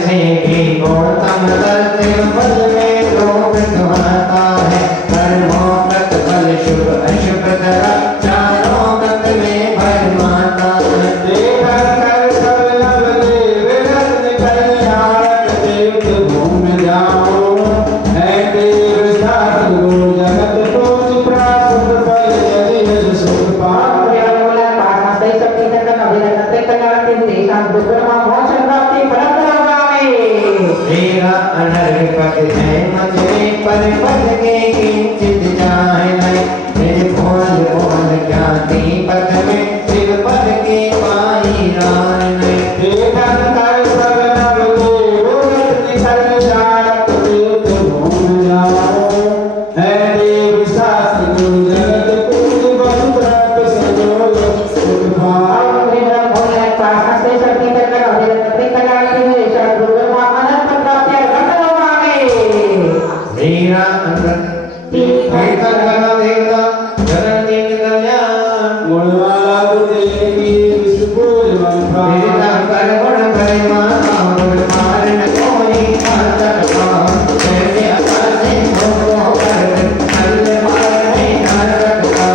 से भी गौतम करते पद में लोभ दुहाता है कर्मों प्रतिफल शुभ अशुभ तरा चारों गत में भरमाता है देव कर सब लब देव रत्न कल्याण तीर्थ घूम जाओ है देव सतगुरु जगत पूज प्राप्त फल यदि यश सुख पाओ Mulai panas dari seperti tekan abis dari kenal tim sang bersama mohon prakti perantara मेरा अनर्पत है मजरे पर पद के किंचित जाए नहीं मेरे भोल भोल ज्ञाति पद में सिर पद के पाई राय नहीं देव कर सब लब देव रत्न कल्याण तीर्थ घूम जाओ है देव सतगुरु जगत पूज प्राप्त संयोग सुख पाओ mulai panas dari seperti tekan abis dari kenal tim sang bersama anak prakti perantara मेरा अनर्पत देवता चरण दीन कल्याण गुणवाला देवी विष्णुपुर मंत्रा मेरा कर गुण करे माता गुण मारन कोई माता का तेरे आकाशे भोगो कर कल मारने नरक का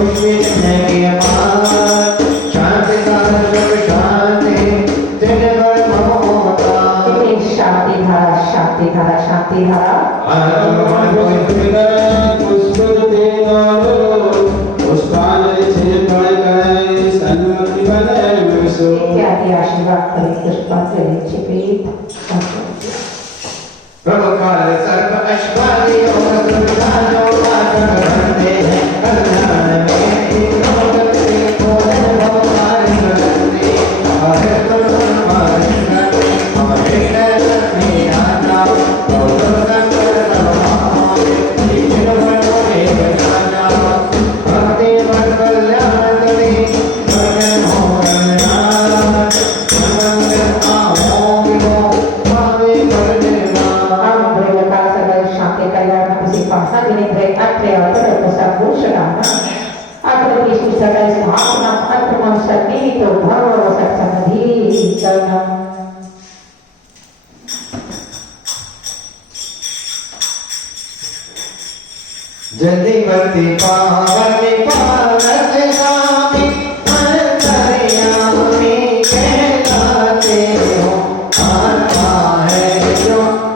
विश्व अपार शांति सागर सर्व शांति तेरे पर ममता शांति धारा शांति धारा शांति धारा इत्यादि आशीर्वाद करें पुष्पांजलि छिपीत प्रभु काल सर्प अश्वादी और सुरधानो आकर रहते हैं कल्याण में इन लोगों से भोजन भगवान करते हरे तुम हमारे करते हमारे करते आना और संकर समाओ इन बनो एक जाना भक्ति मन कल्याण करे भजन हो कल्याण मंगल आओ बिनो भावे करने Pasal ini mereka kreator atau sabusana. Atau Yesus sadar semua atau manusia itu baru saksana di dalam. Jadi bertipawan di panas kami antariyami kelate ho apa hai jo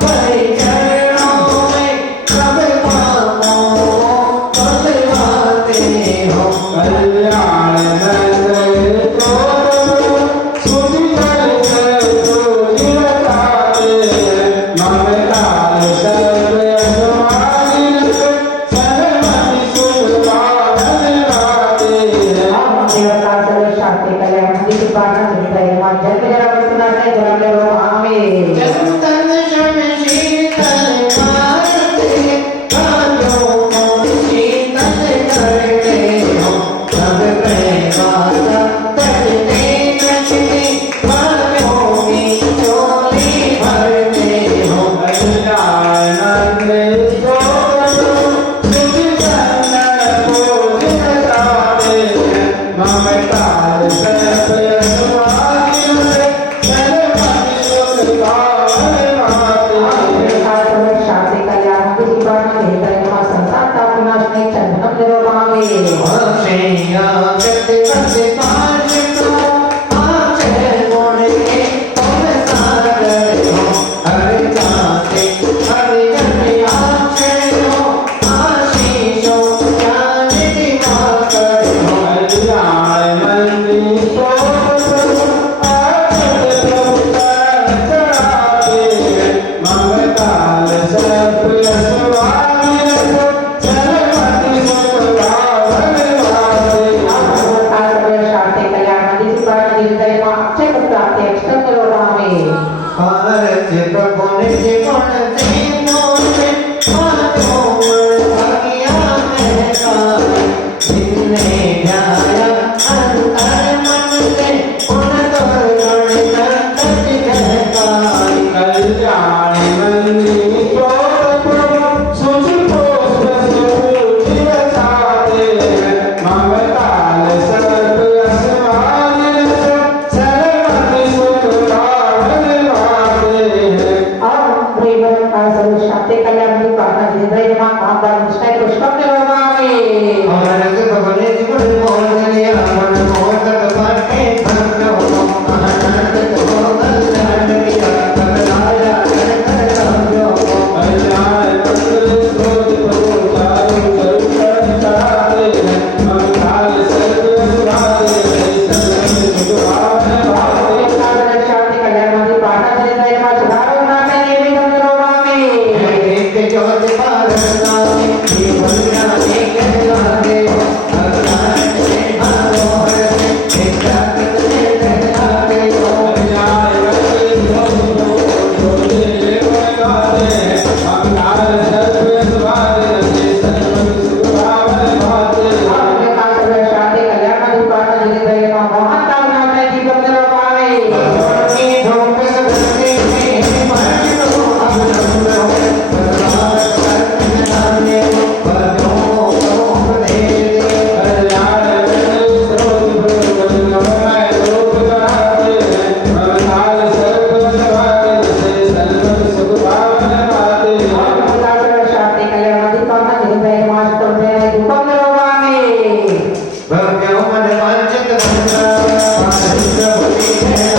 Yeah. भव्यो मन वांछित धर्म पारित्र बुद्धि है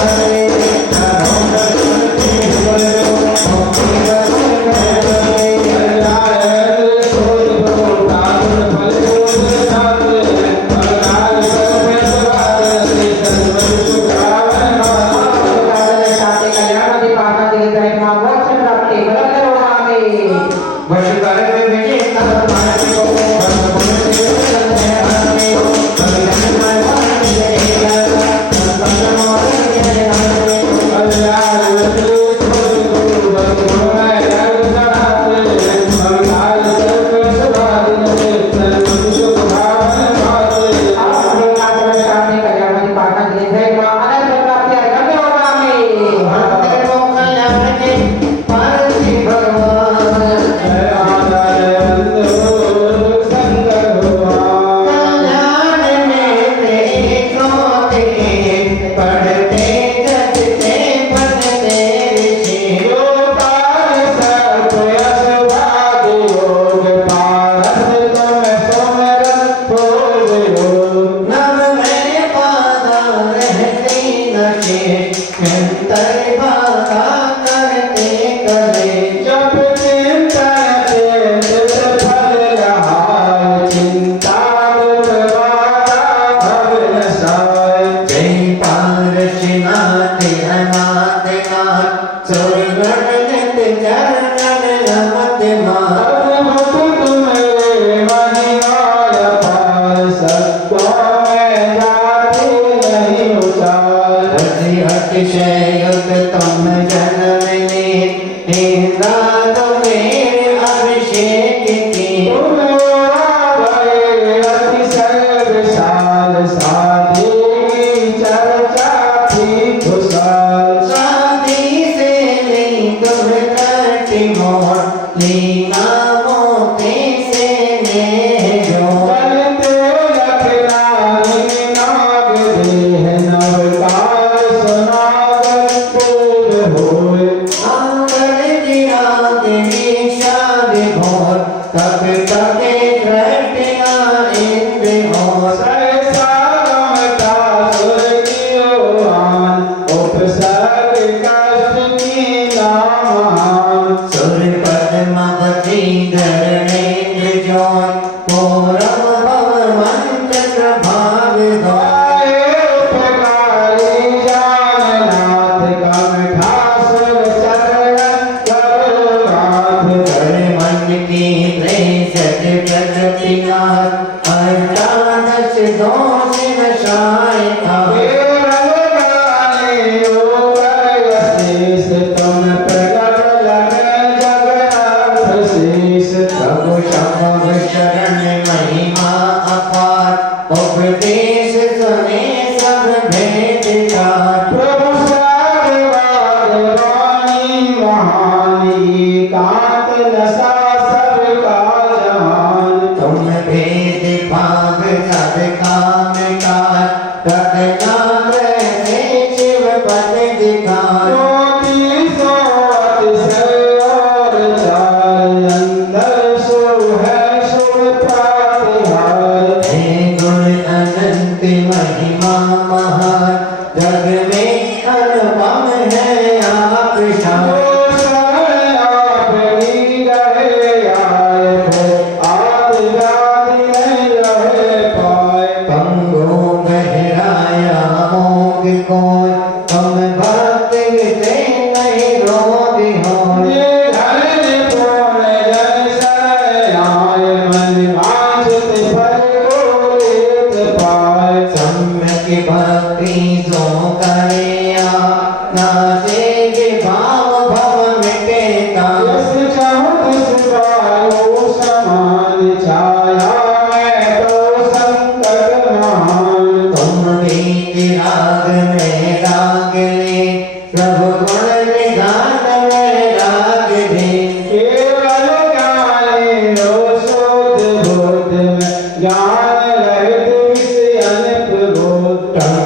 ज्ञान रहित विषय अनप्रबोध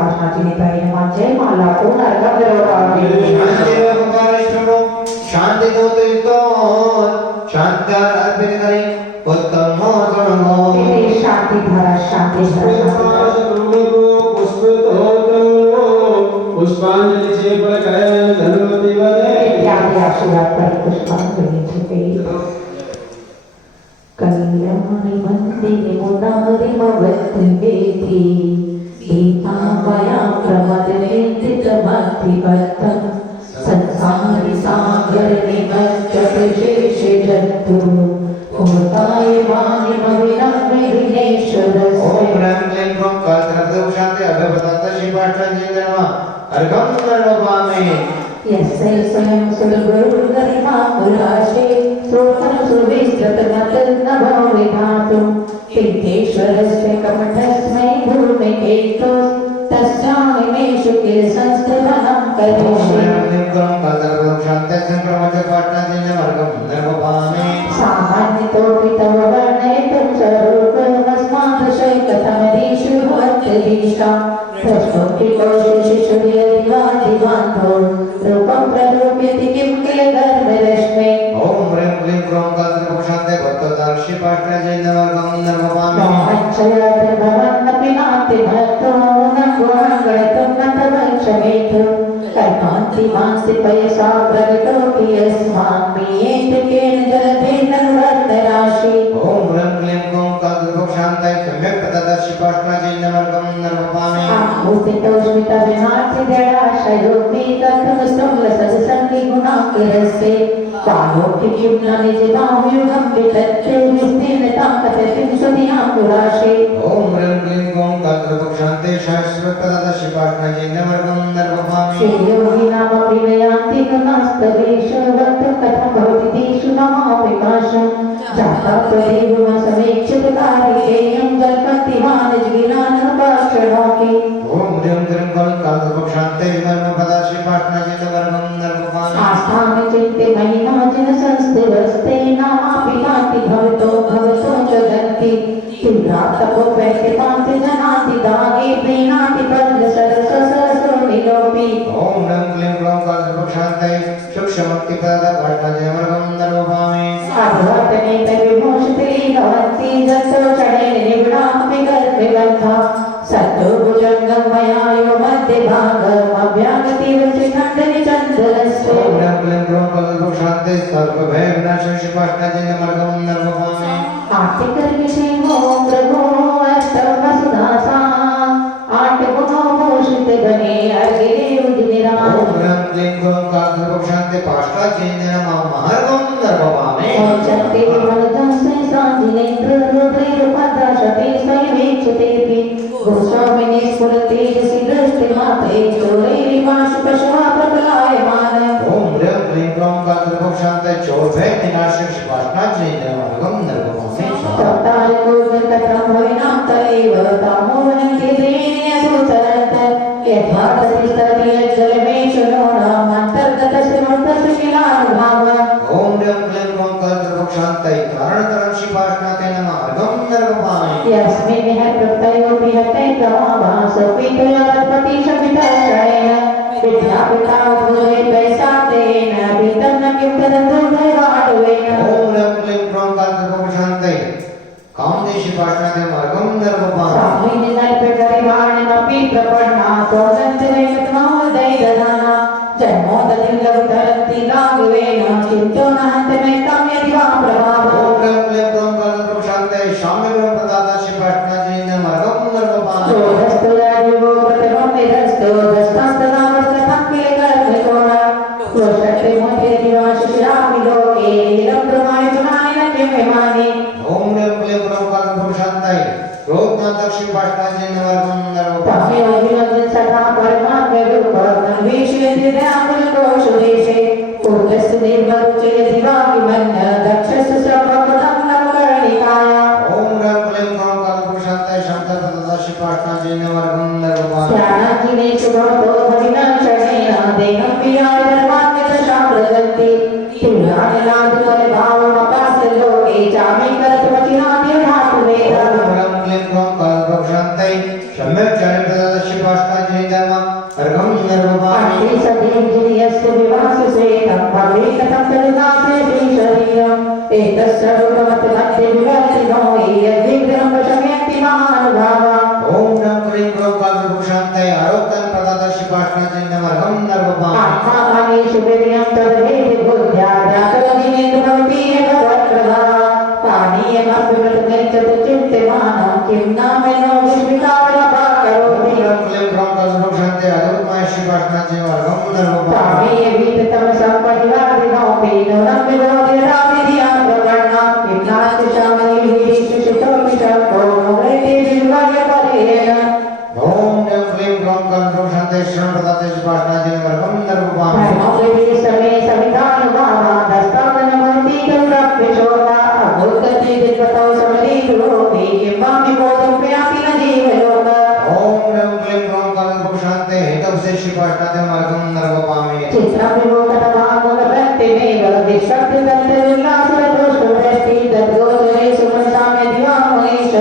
पाषाणाची निताई नमः जय माला पुनर्गम विरोधामि शांति उपकारिष्णु शांति तो शांति अर्पित करें उत्तम हो सुनो शांति धारा शांति पुष्पांजलि से पर करें धन्वती बने इत्यादि आशीर्वाद पर पुष्पांजलि छुपे कल्याणी मंदिरे मुरारी मवत वेदी दीपावया प्रमदनेतित भक्ति भक्तम संसारी सागर निमज्जत शेष जन्तु होताय वाणी मविनम विघ्नेश्वरस्य ओम ब्रह्म क्लीं क्रों कालत्रप्त शांति अभयप्रदाता श्री पाठशाला नमः अर्घं नमः यस्य स्वयं सुरगुरुर्गरिमा पुराशे श्रोत्रं सुविस्तृतमतर्नभो विधातुं सिद्धेश्वरस्य कमठस्मै भूमिकेतोस् तस्यामिमेषु किल संस्थितनं ओम करिष्ये ब्रह्म क्लीं क्रों कालत्रप्त शांति संक्रमच पाठशाला नमः अर्घं नमः सामान्यतोऽपि तव वर्णयितुं स्वरूपमस्मादृशै कथमदीषु भवत्यदीशा प्रश्नोक्तिकौशिशिशुर्यदिवादिवान्तो रूपं प्ररूप्यति किं किल गर्भरश्मे ओम ब्रह्म क्लीं क्रों कालत्रप्त शांति भक्तोद्धारश्री पाठशाला नमः अर्घं नमः मोहच्छयाद्भवन्नपि नास्ति भक्तो न गुणाङ्गणितुं न तवक्षमेतु कर्मान्ति मांसि पयसा प्रगतोऽपि यस्मान्मीयेत केन जलधेन वर्तराशि ओम ब्रह्म क्लीं क्रों कालत्रप्त शांति सम्यक् प्रदाता श्री पाठशाला नमः अर्घं नमः आहुतितोष्मितविनाशिदडाशयोऽपि तत्तमस्तुम्लसदसङ्गि गुणाङ्किरस्ते पालोक्तियुग्नानिजबाहुयुगं वितत्ते विस्तीर्णतां कथयतिं सुधियाङ्कुराशे ओम ब्रह्म क्लीं क्रों कालत्रप्त शांति शाश्वत प्रदाता श्री पाठशाला नमः अर्घं नमः श्रीयोगिनामपि नयान्ति गुणास्तवेषु वक्तुं कथं भवति तेषु ममापि पाशं जाता त्वदेवमसमेक्षितकारिकेयं जल्पन्तिमानजगिनानुपाक्षणोऽपि ओम ह्रीं क्लीं क्रों कालत्रप्त शांति विमर्म प्रदाता श्री पाठशाला नमः अर्घं नमः आस्थाने चित्ते महिमा जन संस्थिरस्ते नामापि नाति भवतो भवतो जगन्ति तिव्रातपो वैद्यतान्ति जनाति दागे प्रीणाति पद्म सरस सरसो निलोपि ओम ह्रीं क्लीं क्रों कालत्रप्त शांति सूक्ष्ममुक्ति प्रदाता पाठशाला नमः अर्घं नमः आध्यात्मे तद्विमोचते भवन्ति जतो चणेन निगुणापि गर्भगन्धा सत्तो भुजङ्गं मया यो मध्यभागम् अभ्यागतिवचि खण्डनि चन्द्रस्य ओम ह्रीं क्लीं क्रों कालत्रप्त शांति सर्वभय विनाशाय श्री पाठशाला नमः अर्घं नमः आर्तिकर्मिषेमो प्रभो अष्टौ वसुधासा आठ गुणो भूषित गणे अर्गिरे उदिनिरा ओम ह्रीं क्लीं क्रों कालत्रप्त शांति पाठशाला नमः अर्घं नमः शक्ति विमलदंसे साधिनेत्र रुद्रैरुपद्रशते स्वयमेक्षतेऽपि गोस्वामिनि स्फुरतेजसि दृष्टिमात्रे चोरैरिवाशु पशुवा प्रपलायमान ओम ह्रीं क्लीं क्रों कालत्रप्त शांति चोरभय विनाशाय श्री पाठशाला नमः अर्घं नमः तप्तारको कथं भविनां तदेव तामोहन्ति देन्यदुतरन्त यद्भाततिस्तदीयजलमेषु नोणामन्तर्गतस्य शिलानुभाव ओम ह्रीं क्लीं क्रों कालत्रप्त शांति कारणतरं श्री पाठशाला नमः अर्घं नमः यस्मिन् प्रत्ययोऽपि हते प्रमाभासोऽपि त्वयात्पति शमितश्रयेण विद्यापिता उद्भुते पैसातेन भीतं न किं तदन्तु दैवाटवेन ओम ह्रीं क्लीं क्रों कालत्रप्त शांति कामदेव श्री पाठशाला नमः अर्घं नमः स्वामिनिर्भयपरिवारणमपि प्रपन्ना त्वदन्तवेकत्मोदयदधाना जन्मोदतिर्लघुतरन्ति लाघवेन चिन्तो न हन्ति मे तं यदि वा प्रभावो ओम ह्रीं क्लीं क्रों कालत्रप्त शांति शाम्यगुणं प्रदाता श्री पाठशाला नमः अर्घं नमः क्रोधस्तु राजीवो प्रथमं निधस्तो दस्तास्तदावस्तथं किल कर्मकोण क्रोशक्ति मोदे दिवाशिशिरामि लोके नीलं प्रमाय गुणाय न किं विमानि ओम ह्रीं क्लीं क्रों कालत्रप्त शांति क्रोधनाथ श्री पाठशाला नमः अर्घं नमः तमेवोऽभिनन्दन् सदा परमात्मरूपं विशेषे दयाकुलकोशदेशे पूर्वस्य निर्मरुचे दिवाभिमन्य दक्षस्य सर्वपदं नवकर्णिकाय ओम ह्रीं क्लीं क्रों कालत्रप्त शांति शांति प्रदाता श्री पाठशाला नमः अर्घं नमः ध्यानाग्निषु भवतो भविनाशनेन देहं विहाय धर्मान्यदशां प्रदन्ति तुल्यानिनादुपरिभावमपास्य लोके चामे करतुमचिनाद्यधातुवेद ओम ह्रीं क्लीं क्रों कालत्रप्त शांति सम्यक् चारित्र श्री पाठशाला धर्म अर्घम नर्वपामि सदीर्घस्य विवाससे तम्भवे कथं तरुणासे शरीरम् एतस्य रूपवत् विवर्तिनो यद्विग्रहं वशमेति महानुभावा ओम नम क्लीं क्रों कालभूषान्ताय आरोक्तं प्रदातस्य पाष्णचिन्नम् अर्घम नर्वपामि आत्मानेषु वीर्यं तद्वेदि बुद्ध्या व्याकरणेन्द्रमपि भगवत्प्रभा पानीयमभिवृतमेतत् चिन्त्यमानं किं नामेनो विस्मितावलभा करोति ओम क्लीं क्रों कालभूषान्ताय आरोक्तस्य पाष्णचिन्नम् अर्घम नर्वपामि पानीय वीततं संपरिवारिणो पीनोनं विरोधिराविधियां प्रवर्णां किं नास्ति शामनि विधिषु शितोमि शक्तो नोवेति विर्वर्यपरेण ओम नम क्लीं क्रों कालभूषान्ताय शरणं प्रदातस्य पाष्णचिन्नम् अर्घम नर्वपामि धर्मोपरि समे सवितानुभावा दस्तावनमूर्ति गौरव्यशोभा अभूतति दिग्गतौ समरीकुरोति किंवामि बोधं प्रयाति न जीवलोक ओम नम क्लीं क्रों कालभूषान्ताय हितवशेषि पाष्णचिन्नम् अर्घम नर्वपामि चित्रं विमोकटभागवृत्तिमेव दिक्षब्दन्तरुल्लासरदोषवृष्टि तद्गोचरे सुमनसाम्य दिवामहेश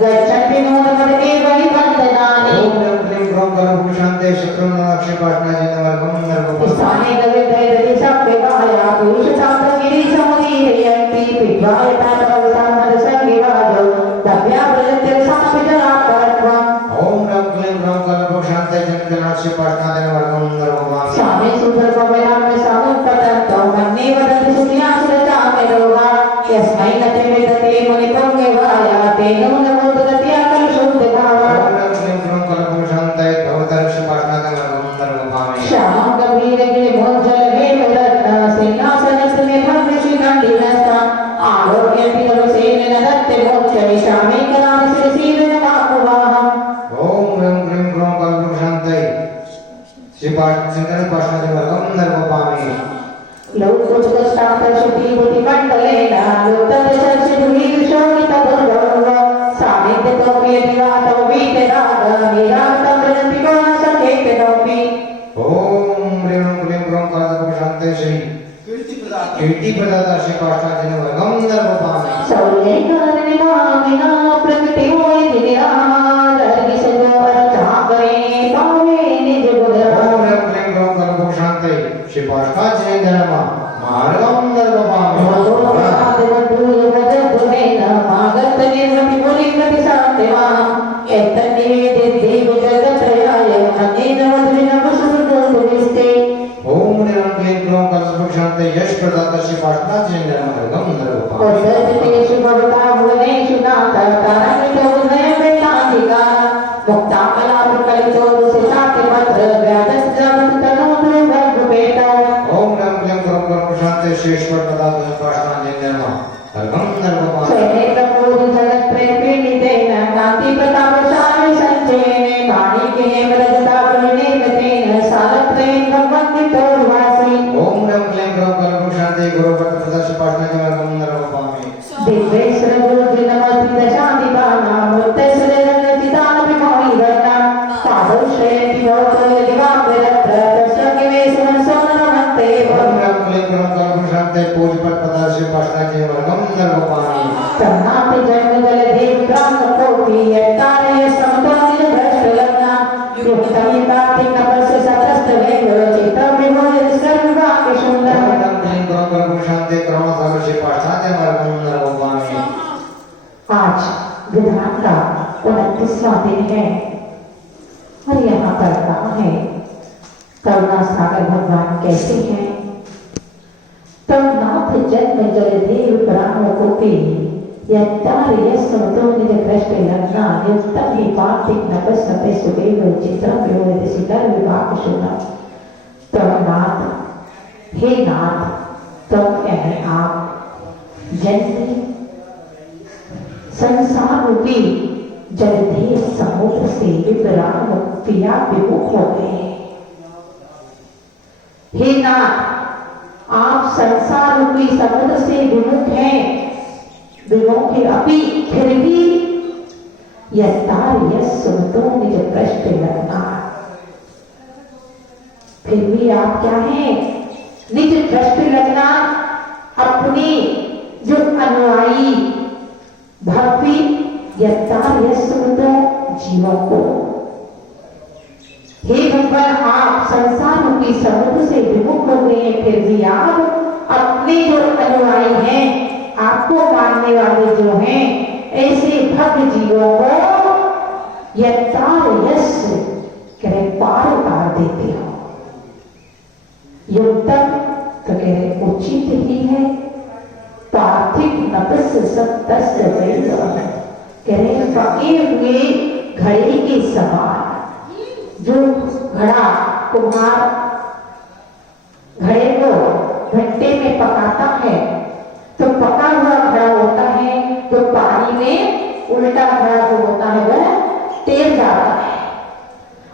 गच्छन्ति नोदमदेव हि वन्दनानि ओम नम क्लीं क्रों कालभूषान्ताय शत्रुनाक्षि पाष्णचिन्नम् अर्घम नर्वपामि स्थाने गविदैरति सप्यवाया पुरुषसाम्प्रगिरि समुदीरयन्ति पित्वाय तातवसामरसंविवादो दव्याव्रजत्यसापितरापर्त्वम् ओम नम क्लीं क्रों कालभूषान्ताय जन्मजनाक्षि पाष्णचिन्नम् अर्घम नर्वपामि स्वामी सुभर्गवयाम्य समुत्पतन्तो मन्ये वदति सुन्यासुरचामे रोगा यस्मै न ते विदते मुनिपुङ्गवाया तेनो न बोधगत्या कलुषोद्धभावा ओम नम क्लीं क्रों कालभूषान्ताय भवतर्षि पाष्णचिन्नम् अर्घम नर्वपामि श्यामं गभीरगिरिभोज्जल हेमरत्न सिंहासनस्य भव्यशिखण्डिनस्ता आलोक्यन्ति तवसेन दत्ते मोक्षै श्यामे करामि शिरसीर्णमाकुवाहम् ओम नम क्लीं क्रों कालभूषान्ताय श्री पाष्णचिन्नम् अर्घम नर्वपामि लौकुचकष्टान्तर्षुतिबुद्धिमण्डलेन लोकदशर्षिभुविशोणितदुर्गौरव सामित्यतोप्रियदिवातौ वीतराग विरागतं व्रजन्ति को न सकेतनोऽपि ओम ह्रीं क्लीं क्रों कालभूषान्ताय श्री कीर्तिप्रदाता श्री पाष्णचिन्नम् अर्घम नर्वपामि सौर्यैकारणिमामिना प्रकृतिमोदिनिराजर्गिसजोवरचाकरे पावे निजगुदरा ओम नम क्लीं क्रों कालभूषान्ताय श्री पाष्णचिन्नम् अर्घम नर्वपामि ओम ह्रीं क्लीं क्रों कालभूषान्ताय यश प्रदाता श्री पाष्णचिन्नम् अर्घम नर्वपामि ओम नम क्लीं क्रों कालभूषान्ताय श्रेष्ठ प्रदाता श्री पाष्णचिन्नम् अर्घम नर्वपामि ओम नम क्लीं क्रों कालभूषान्ताय गुरुपत्रदाता श्री पाष्णचिन्नम् अर्घम नर्वपामि ओम नम क्लीं क्रों कालभूषान्ताय पूज्यपत्रदाता श्री पाष्णचिन्नम् अर्घम नर्वपामि ओम नम क्लीं क्रों कालभूषान्ताय करुणासागर श्री पाष्णचिन्नम् अर्घम नर्वपामि आज विधान का 29वां दिन है और यहाँ पर कहा है करुणा सागर भगवान कैसे हैं तब नाथ जन्म जल देव प्राण कोपी यत्तार यस्मतो निज कृष्ण लग्ना युक्तम ही पार्थिक नपस सपे सुदेव चित्रम विवोद सिकर विभाग सुना तब नाथ हे नाथ तब यानी आप जन्मी संसार रूपी जलदेव समुद्र से विपराम पिया विमुख हो गए। हे नाथ आप संसार रूपी समुद्र से विमुख हैं, विमुख अपि फिर भी यस्तार यस्सुमतो निज कष्ट लगना, फिर भी आप क्या हैं निज कष्ट लगना अपनी जो अनुयायी भक्ति यत्तार यस्सुमतो जीवों को हे भगवान, आप संसार रूपी समुद्र से विमुख हो गए हैं, फिर भी आप अपने जो अनुयायी हैं, आपको मानने वाले जो हैं, ऐसे भक्त जीवों को यत्तार यश करे पार उतार देते हो। युक्तम तो कह रहे उचित ही है, पार्थिव नपस सत्तस्य कह रहे पके हुए घड़े के समान। जो घड़ा कुम्हार घड़े को घंटे में पकाता है तो पका हुआ घड़ा होता है, जो पानी में उल्टा घड़ा जो होता है वह तैर जाता है,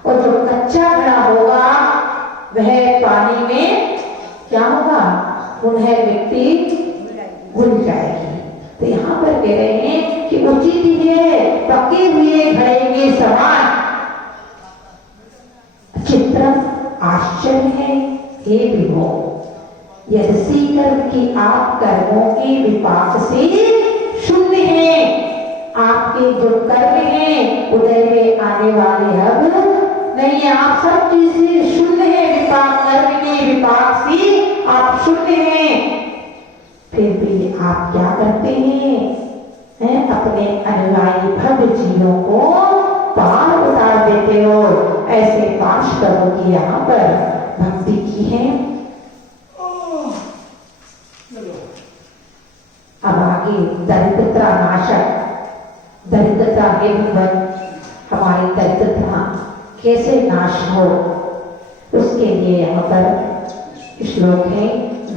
और जो कच्चा घड़ा होगा वह पानी में क्या होगा, उन्हें मिट्टी घुल जाएगी। तो यहाँ पर कह रहे हैं कि उचित ही है पके हुए घड़े के समान। चित्र आश्चर्य है, हे विभो, यदि कर्म की आप कर्मों के विपाक से शून्य हैं, आपके जो कर्म हैं उदय में आने वाले अब नहीं है, आप सब चीज से शून्य है, विपाक कर्म के विपाक से आप शून्य हैं, फिर भी आप क्या करते हैं, अपने अनुयायी भक्त जीवों को पार उतार देते हो। ऐसे 5 कर्मों की यहाँ पर भक्ति की है। अब आगे दरिद्रता नाशक, दरिद्रता है भगवान, हमारी दरिद्रता कैसे नाश हो, उसके लिए यहाँ पर श्लोक है।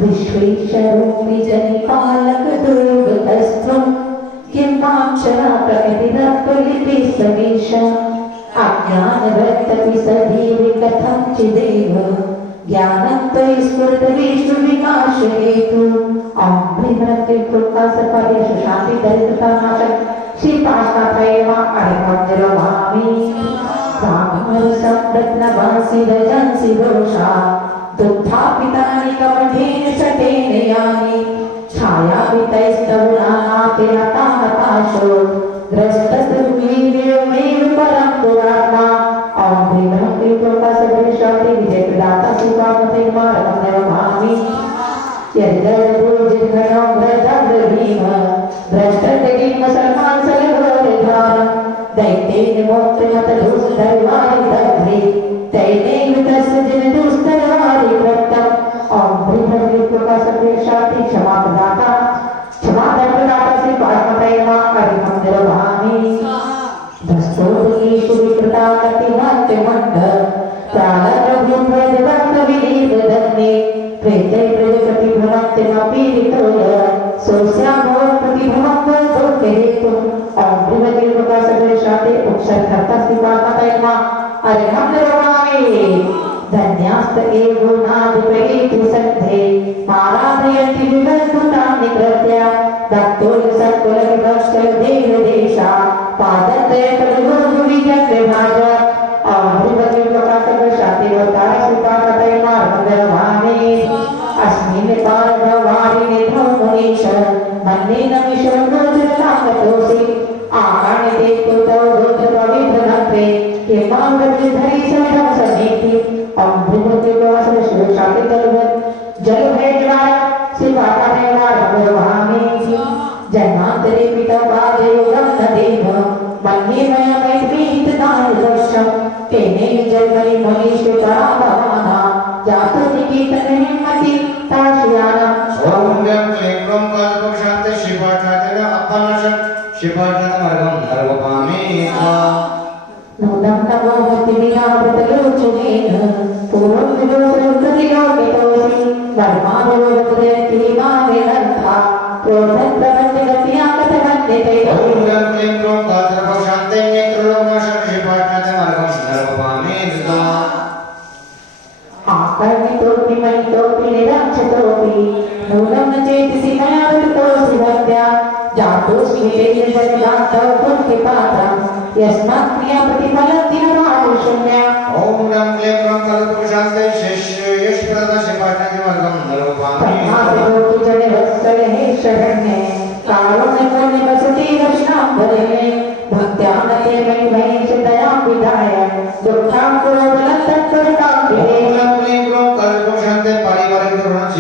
विश्वेश्वरूपी जनिपालक दुर्गतस्त्वं किंवाक्षरा प्रकृतिरत्वलिपि समेश अज्ञानवृत्तपि सधीव कथं चिदेव ज्ञानं त्वयि स्फुरद्विषु विनाशहेतु। ओम श्री शांति दरिद्रता नाशक श्री पार्श्वनाथ अरिहंतिरभामि रत्नवासी रजंसि दोषा दुग्धापितानि कमठेन शतेन यानि छायापितैस्तरुणानाते हताशो द्रष्टद्रुवीर्यमेव परं पुरात्मा। ओम श्री ब्रह्म शांति विजय प्रदाता श्री पार्वती मारकंदरभामि यद्दर्भुजिघ्नो व्रतव्रभीम द्रष्टद्गीम सलमान सलघोरधारं दैत्येन मोक्षमतदुस्तर्वारि दग्धे तैनैव तस्य जनदुस्तर्वारि कृतं। ओम श्री शांति क्षमा प्रदाता श्री पार्वती अरिहंतिरभामि दस्तोदीषु विकृता कतिमत्यमण्ड प्राणप्रभुत्वदत्तविलीनदन्ने प्रेतै प्रजपतिभ्रमत्यमपीडितोय सोऽस्यामो प्रतिभवं ओम शांति उक्षरकर्ता श्री पार्वती अरिहंतिरभामि धन्यास्त एवो नादिपरीति सन्धे माराधयन्ति विवद्भुतानि कृत्या दत्तोल सत्कुलविभक्ष्य देवदेशा पादत्रय तद्गुरुविजग्रभाज। ओम शांति वरदाय श्री पार्वती अरिहंतिरभामि अस्मिन् पारभवारिणे मुनीश मन्नेन विश्वरोचनागतोऽसि आकाणिते तुतौ दूत पवित्र नक्रे किमां वृद्धिधरि समिधं समेति। ओम शिव शांति जल भेजवाय श्री पार्वती अरिहंतिरभामि जन्मांतरे पिता पादयोगं न देव मन्ये मया मैत्रीहितदान दर्शं तेनैव जन्मनि मुनीश्वराभवाना जातो निकेतन हिम्मति ताशयानम्। ओम व्यं क्लीं क्रों कालपुरुषान्ते शिवाचार्य अपनाशक शिवाचार्यमर्गं धर्मपामि नूनं नमो भक्तिविनावृतलोचनेन पूर्वं विदोषोत्तरिलोकितोऽसि वर्मादोपदयति मामेनन्था क्रोधं प्रबन्धगत्या कथमन्यते। ओम व्यं क्लीं क्रों कालपुरुषान्ते नेत्रलोकनाशक शिवाचार्यमर्गं धर्मपामि आकर्णितोऽपि मयितोऽपि निरक्षतोऽपि नूनं न चेतसि मया वृतोऽसि भक्त्या जातोऽस्मि तेन जगदान्तौ दुःखिपात्रम् यस्मात् क्रिया प्रतिफलं दिनमानुषम्या। ओम व्यं क्लीं क्रों कालपुरुषान्ते शिष्य यश प्रदाता शिवाचार्यमर्गं धर्मपामि जड़वत्सल हे शरण्ये कारुण्यपूर्ण वसति वैष्णवरे भक्त्या नते मयि भयेश दयां विधाय दुःखां कुरु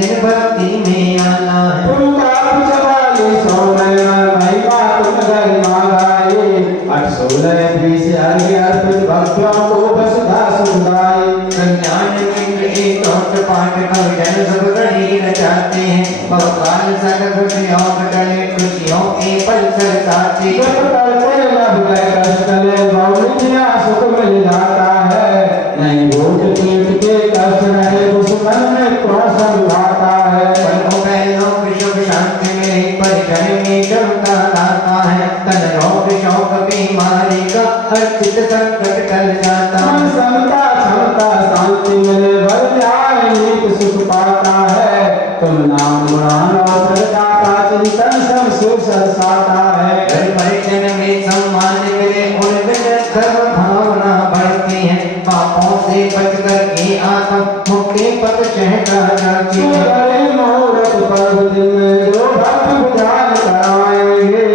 जिन भक्ति में आना है। तुम पाप चवाली सोमया महिमा तुम गरिमा गाए 816 आगे अर्पित भक्तों को वसुधा सुधाई। कल्याण मित्र एक और पाठ कर जन सब गणी रचाते हैं। भगवान सदा खुशियों बटले खुशियों के पल सरसाते। जब करते लभ गए कष्ट कले बहुनिया सुख मिल जाता है। नहीं भूख पीठ के कष्ट रहे दुश्मन में कौन समझाता है। पलों पहलों विश्व शांति में परिचय में क्षमता लाता है। तन रोग शोक बीमारी का हर चित संकट टल जाता है। मन समता क्षमता शांति मिले भर जाए नीत सुख पाता है। तुम नाम गुणान और प्रजा का चिंतन सब सुख सरसाता है। हर परिचय में सम्मान मिले और धर्म भावना बढ़ती है। पापों से बचकर के आत्म मुक्ति पथ चहका जाती है। बड़े मुहूर्त पर्व दिन में जो भक्त विधान कराएंगे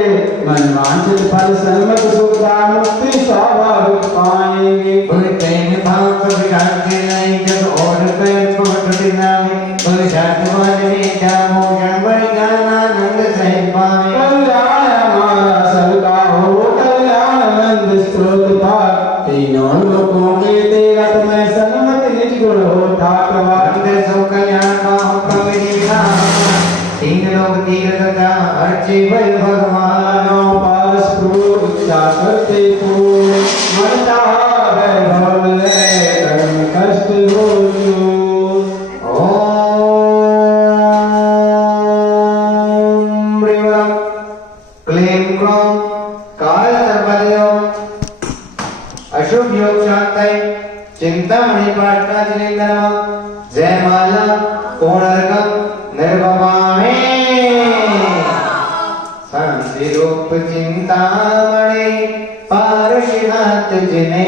मनवांछित फल सन्मत सुखदा मुक्ति स्वाभाविक पाएंगे। उनके भाव सब शांति नहीं जब और पैर को टूटनावे। उन शांतवान में जामो जन्म ज्ञानानंद सहित पावे। कल्याण हमारा सबका हो कल्याण नंद स्त्रोत पार। तीनों लोकों के तीरथ में सन्मत निज गुण हो ठाकवा। अंदर सो कल्याण पाहो कवि विधान। तीन लोग तीर्थ का अर्ची भय भगवानों। पास क्रोध इच्छा करते को मरता है भव ले कर्म कष्ट हो जो। ओम ह्रीं क्लीं क्लौं काल सर्वदयों अशुभ योग शांतये चिंतामणि पाठ का जिनेन्द्रमा जयमाला कोणरकम निर्भवामे शांति रूप चिंतामणि पारशिनाथ जिने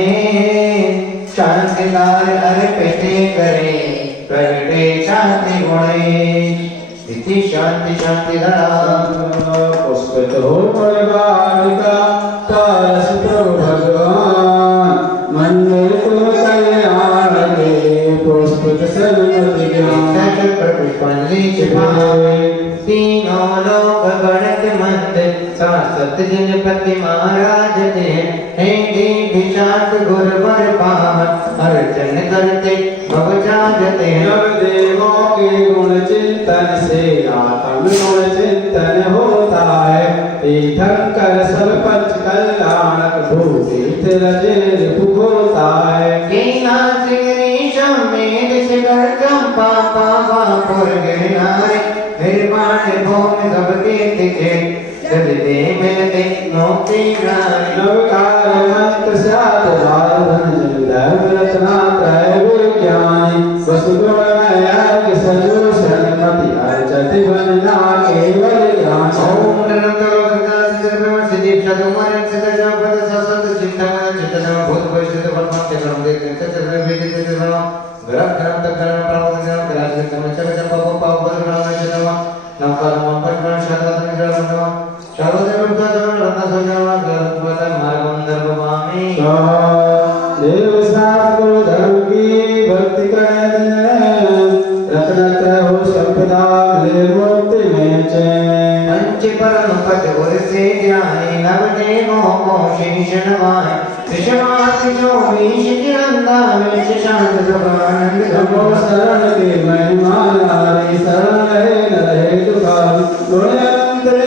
शांति लाल अर्पित करे प्रगटे शांति गुणे इति शांति शांति धरा। पुष्पित हो बालिका पारस प्रभु भगवान मन में तुम कल्याण के पुष्पित सर्वति ज्ञान। पुष्पांजलि छिपावे तीनों लोक गणत मंद सासत जिन पति महाराज ते हे देवी शांत गुर वर पावन अर्चन करते भव जाजते। नव देवों के गुण चिंतन से आत्म गुण चिंतन होता है। तीर्थंकर सब पंच कल्याणक भूतीर्थ रजे रिपु होता है। कीना सिंगरीशम में दिशगर चंपा पावा पुर गिरनारे निर्माण भूमि सब तीर्थ के चलते मिलते नौकरी नारे। नवकार मंत्र सात बार धन धर्म रचना त्रय विज्ञानी वसुगुण याग सजो शरणमति अर्चति वंदना केवल ज्ञान। ओम नरंतर लोकदास सिद्धि शतुमर सिद्धि पद ससत चिंतन चिंतन भूत परिस्थिति परम चक्रम देखते चक्र वेदित देवनो ग्रह कर्म तक कर्म प्राप्त कर्म ग्रास कर्म चक्र पाप पाप बदनाम जनवा नवकर्म पटना शादत निजरनो शादत मुक्तम रत्न सोजनवा ग्रह मार्गम दर्भवामी। देव साथ गुरु धर्म की भक्ति करें रत्न हो संपदा मिले मुक्ति में चैन। पंच परम पद गुर से जाने नव देवों को शीश नवाए। विषमात जो वीश जिरंदा विच शांत सुखानंद नमो शरण के महिमा नारी शरण रहे दुखारी गुणयंत्र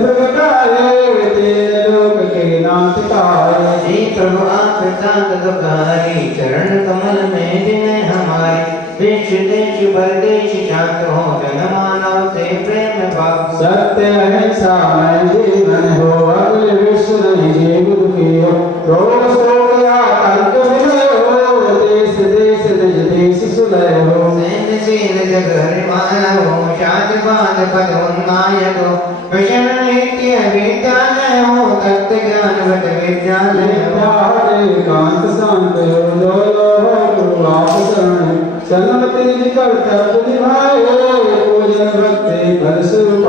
प्रगटाए तेरे लोक के नाथ पाए। हे प्रभु आप शांत दुखारी चरण कमल में जिन्हें हमारे देश देश परदेश शांत हो जन मानव से प्रेम भाव। सत्य अहिंसा में जीवन हो अगले विश्व नहीं जीव दुखी हो रोग शोक या कलंक विलय हो देश देश निज देश सुलय हो। सैन्यशील जग हरिमाया हो शांतिपाद पद उन्नायक हो विषण नित्य विद्यालय हो तत्व ज्ञान वट विद्यालय हो। कांत शांत हो लोलो हो गुरु आप शरण सन्मति निज कर्तव्य निभाए पूजन भक्ति फल स्वरूप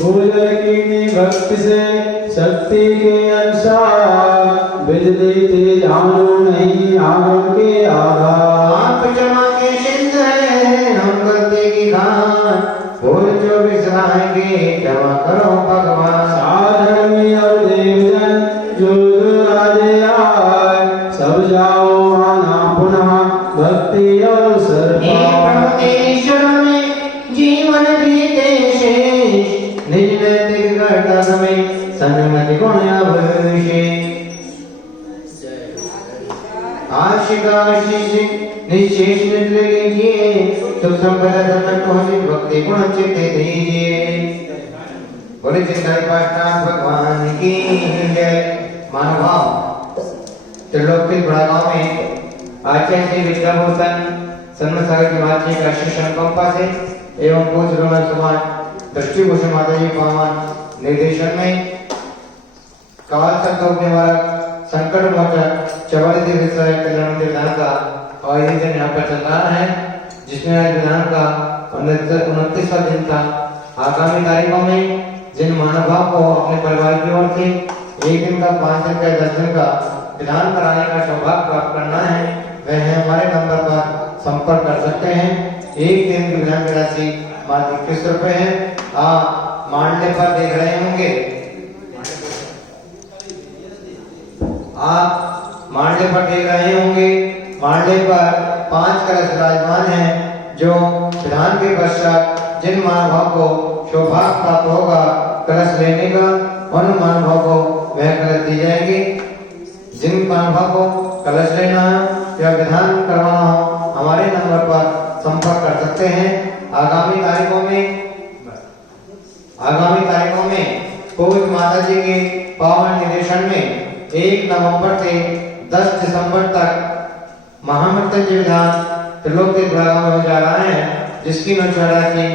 पूजन की भक्ति से शक्ति के अनुसार विध देते जानो नहीं आगम के आधार। आप क्षमा के सिंध है हम गलती की खान, भूल जो बिसराएंगे क्षमा करो भगवान। साधन में अब देवजन जो जो राजे आए, सब जाओ आना पुनः भक्ति अवसर परमेश्वर में जीवन बीते शेष, निज नैतिक कर्तव्य में सन्मति गुण अवशेष। आशिका आशीष निशेष निद्र लीजिए, सुख संपदा समर्थ हो भक्ति गुण चित्त दीजिए। बोले चिंताई पाठनाथ भगवान की जय। मानव त्रिलोकी बड़ा गांव में आचार्य श्री विद्याभूषण सन्मत सागर की माची का शिष्य अनुकंपा से एवं पूज्य ब्रह्म समाज दृष्टिभूषण माता जी पावन निर्देशन में काल संतोष निवारक संकट मोचक चौवालीस विषय कल्याण विधान का आयोजन यहाँ पर चल रहा है, जिसमें आज विधान का 29वां दिन था। आगामी तारीखों में जिन महानुभाव को अपने परिवार की ओर से 1 दिन का, 5 दिन का, 10 दिन का विधान कराने का सौभाग्य प्राप्त करना है, वह हमारे नंबर पर संपर्क कर सकते हैं। 1 दिन की विधान की राशि मात्र 21 रुपए है। आप मांडले पर देख रहे होंगे, आप मांडले पर देख रहे होंगे, मांडले पर 5 कलश विराजमान हैं, जो विधान के पश्चात जिन महानुभाव को सौभाग्य प्राप्त होगा कलश लेने का, उन महानुभाव को वह कलश दी जाएंगे। जिन महानुभाव को कलश लेना है या विधान करवाना हो, हमारे नंबर पर संपर्क कर सकते हैं। आगामी तारीखों में पूज्य माता जी के पावन निर्देशन में 1 नवंबर से 10 दिसंबर तक महामृत्युंजय विधान त्रिलोकी बड़ा में हो जा रहा है, जिसकी राशि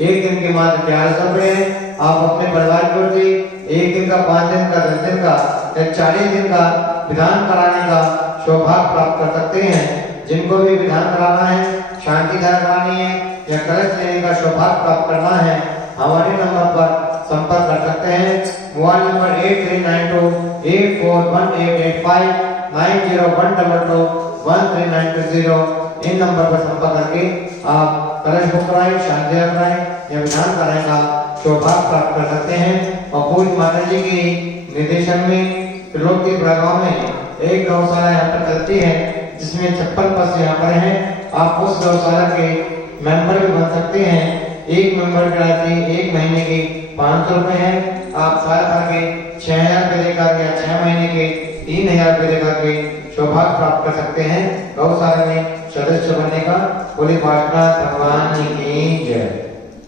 1 दिन के मात्र 1100 रुपए है। आप अपने परिवार की ओर से 1 दिन का, 5 दिन का, 10 दिन का या 40 दिन का विधान कराने का सौभाग्य प्राप्त कर सकते हैं। जिनको भी विधान कराना है, शांति धारा करानी है या कलश लेने का सौभाग्य प्राप्त करना है, हमारे नंबर पर संपर्क कर सकते हैं। Mobile number 8392841885 9012221390। इन नंबर पर संपर्क करके आप कलश बुक कराएं, शांति धारा कराएं या विधान कराने का सौभाग्य प्राप्त कर सकते हैं। और पूज्य माता जी की निर्देशन में त्रिलोकी बड़ा गांव में एक गौशाला यहाँ पर चलती है, जिसमें 56 पशु यहाँ पर हैं। आप उस गौशाला के मेंबर भी बन सकते हैं। 1 मेंबर की राशि 1 महीने की 500 रुपए है। आप साल भर के 6000 रुपए देकर या 6 महीने के 3000 रुपए देकर के सौभाग्य प्राप्त कर सकते हैं। गौशाला में सदस्य बनने का। बोले पाटना भगवान की जय।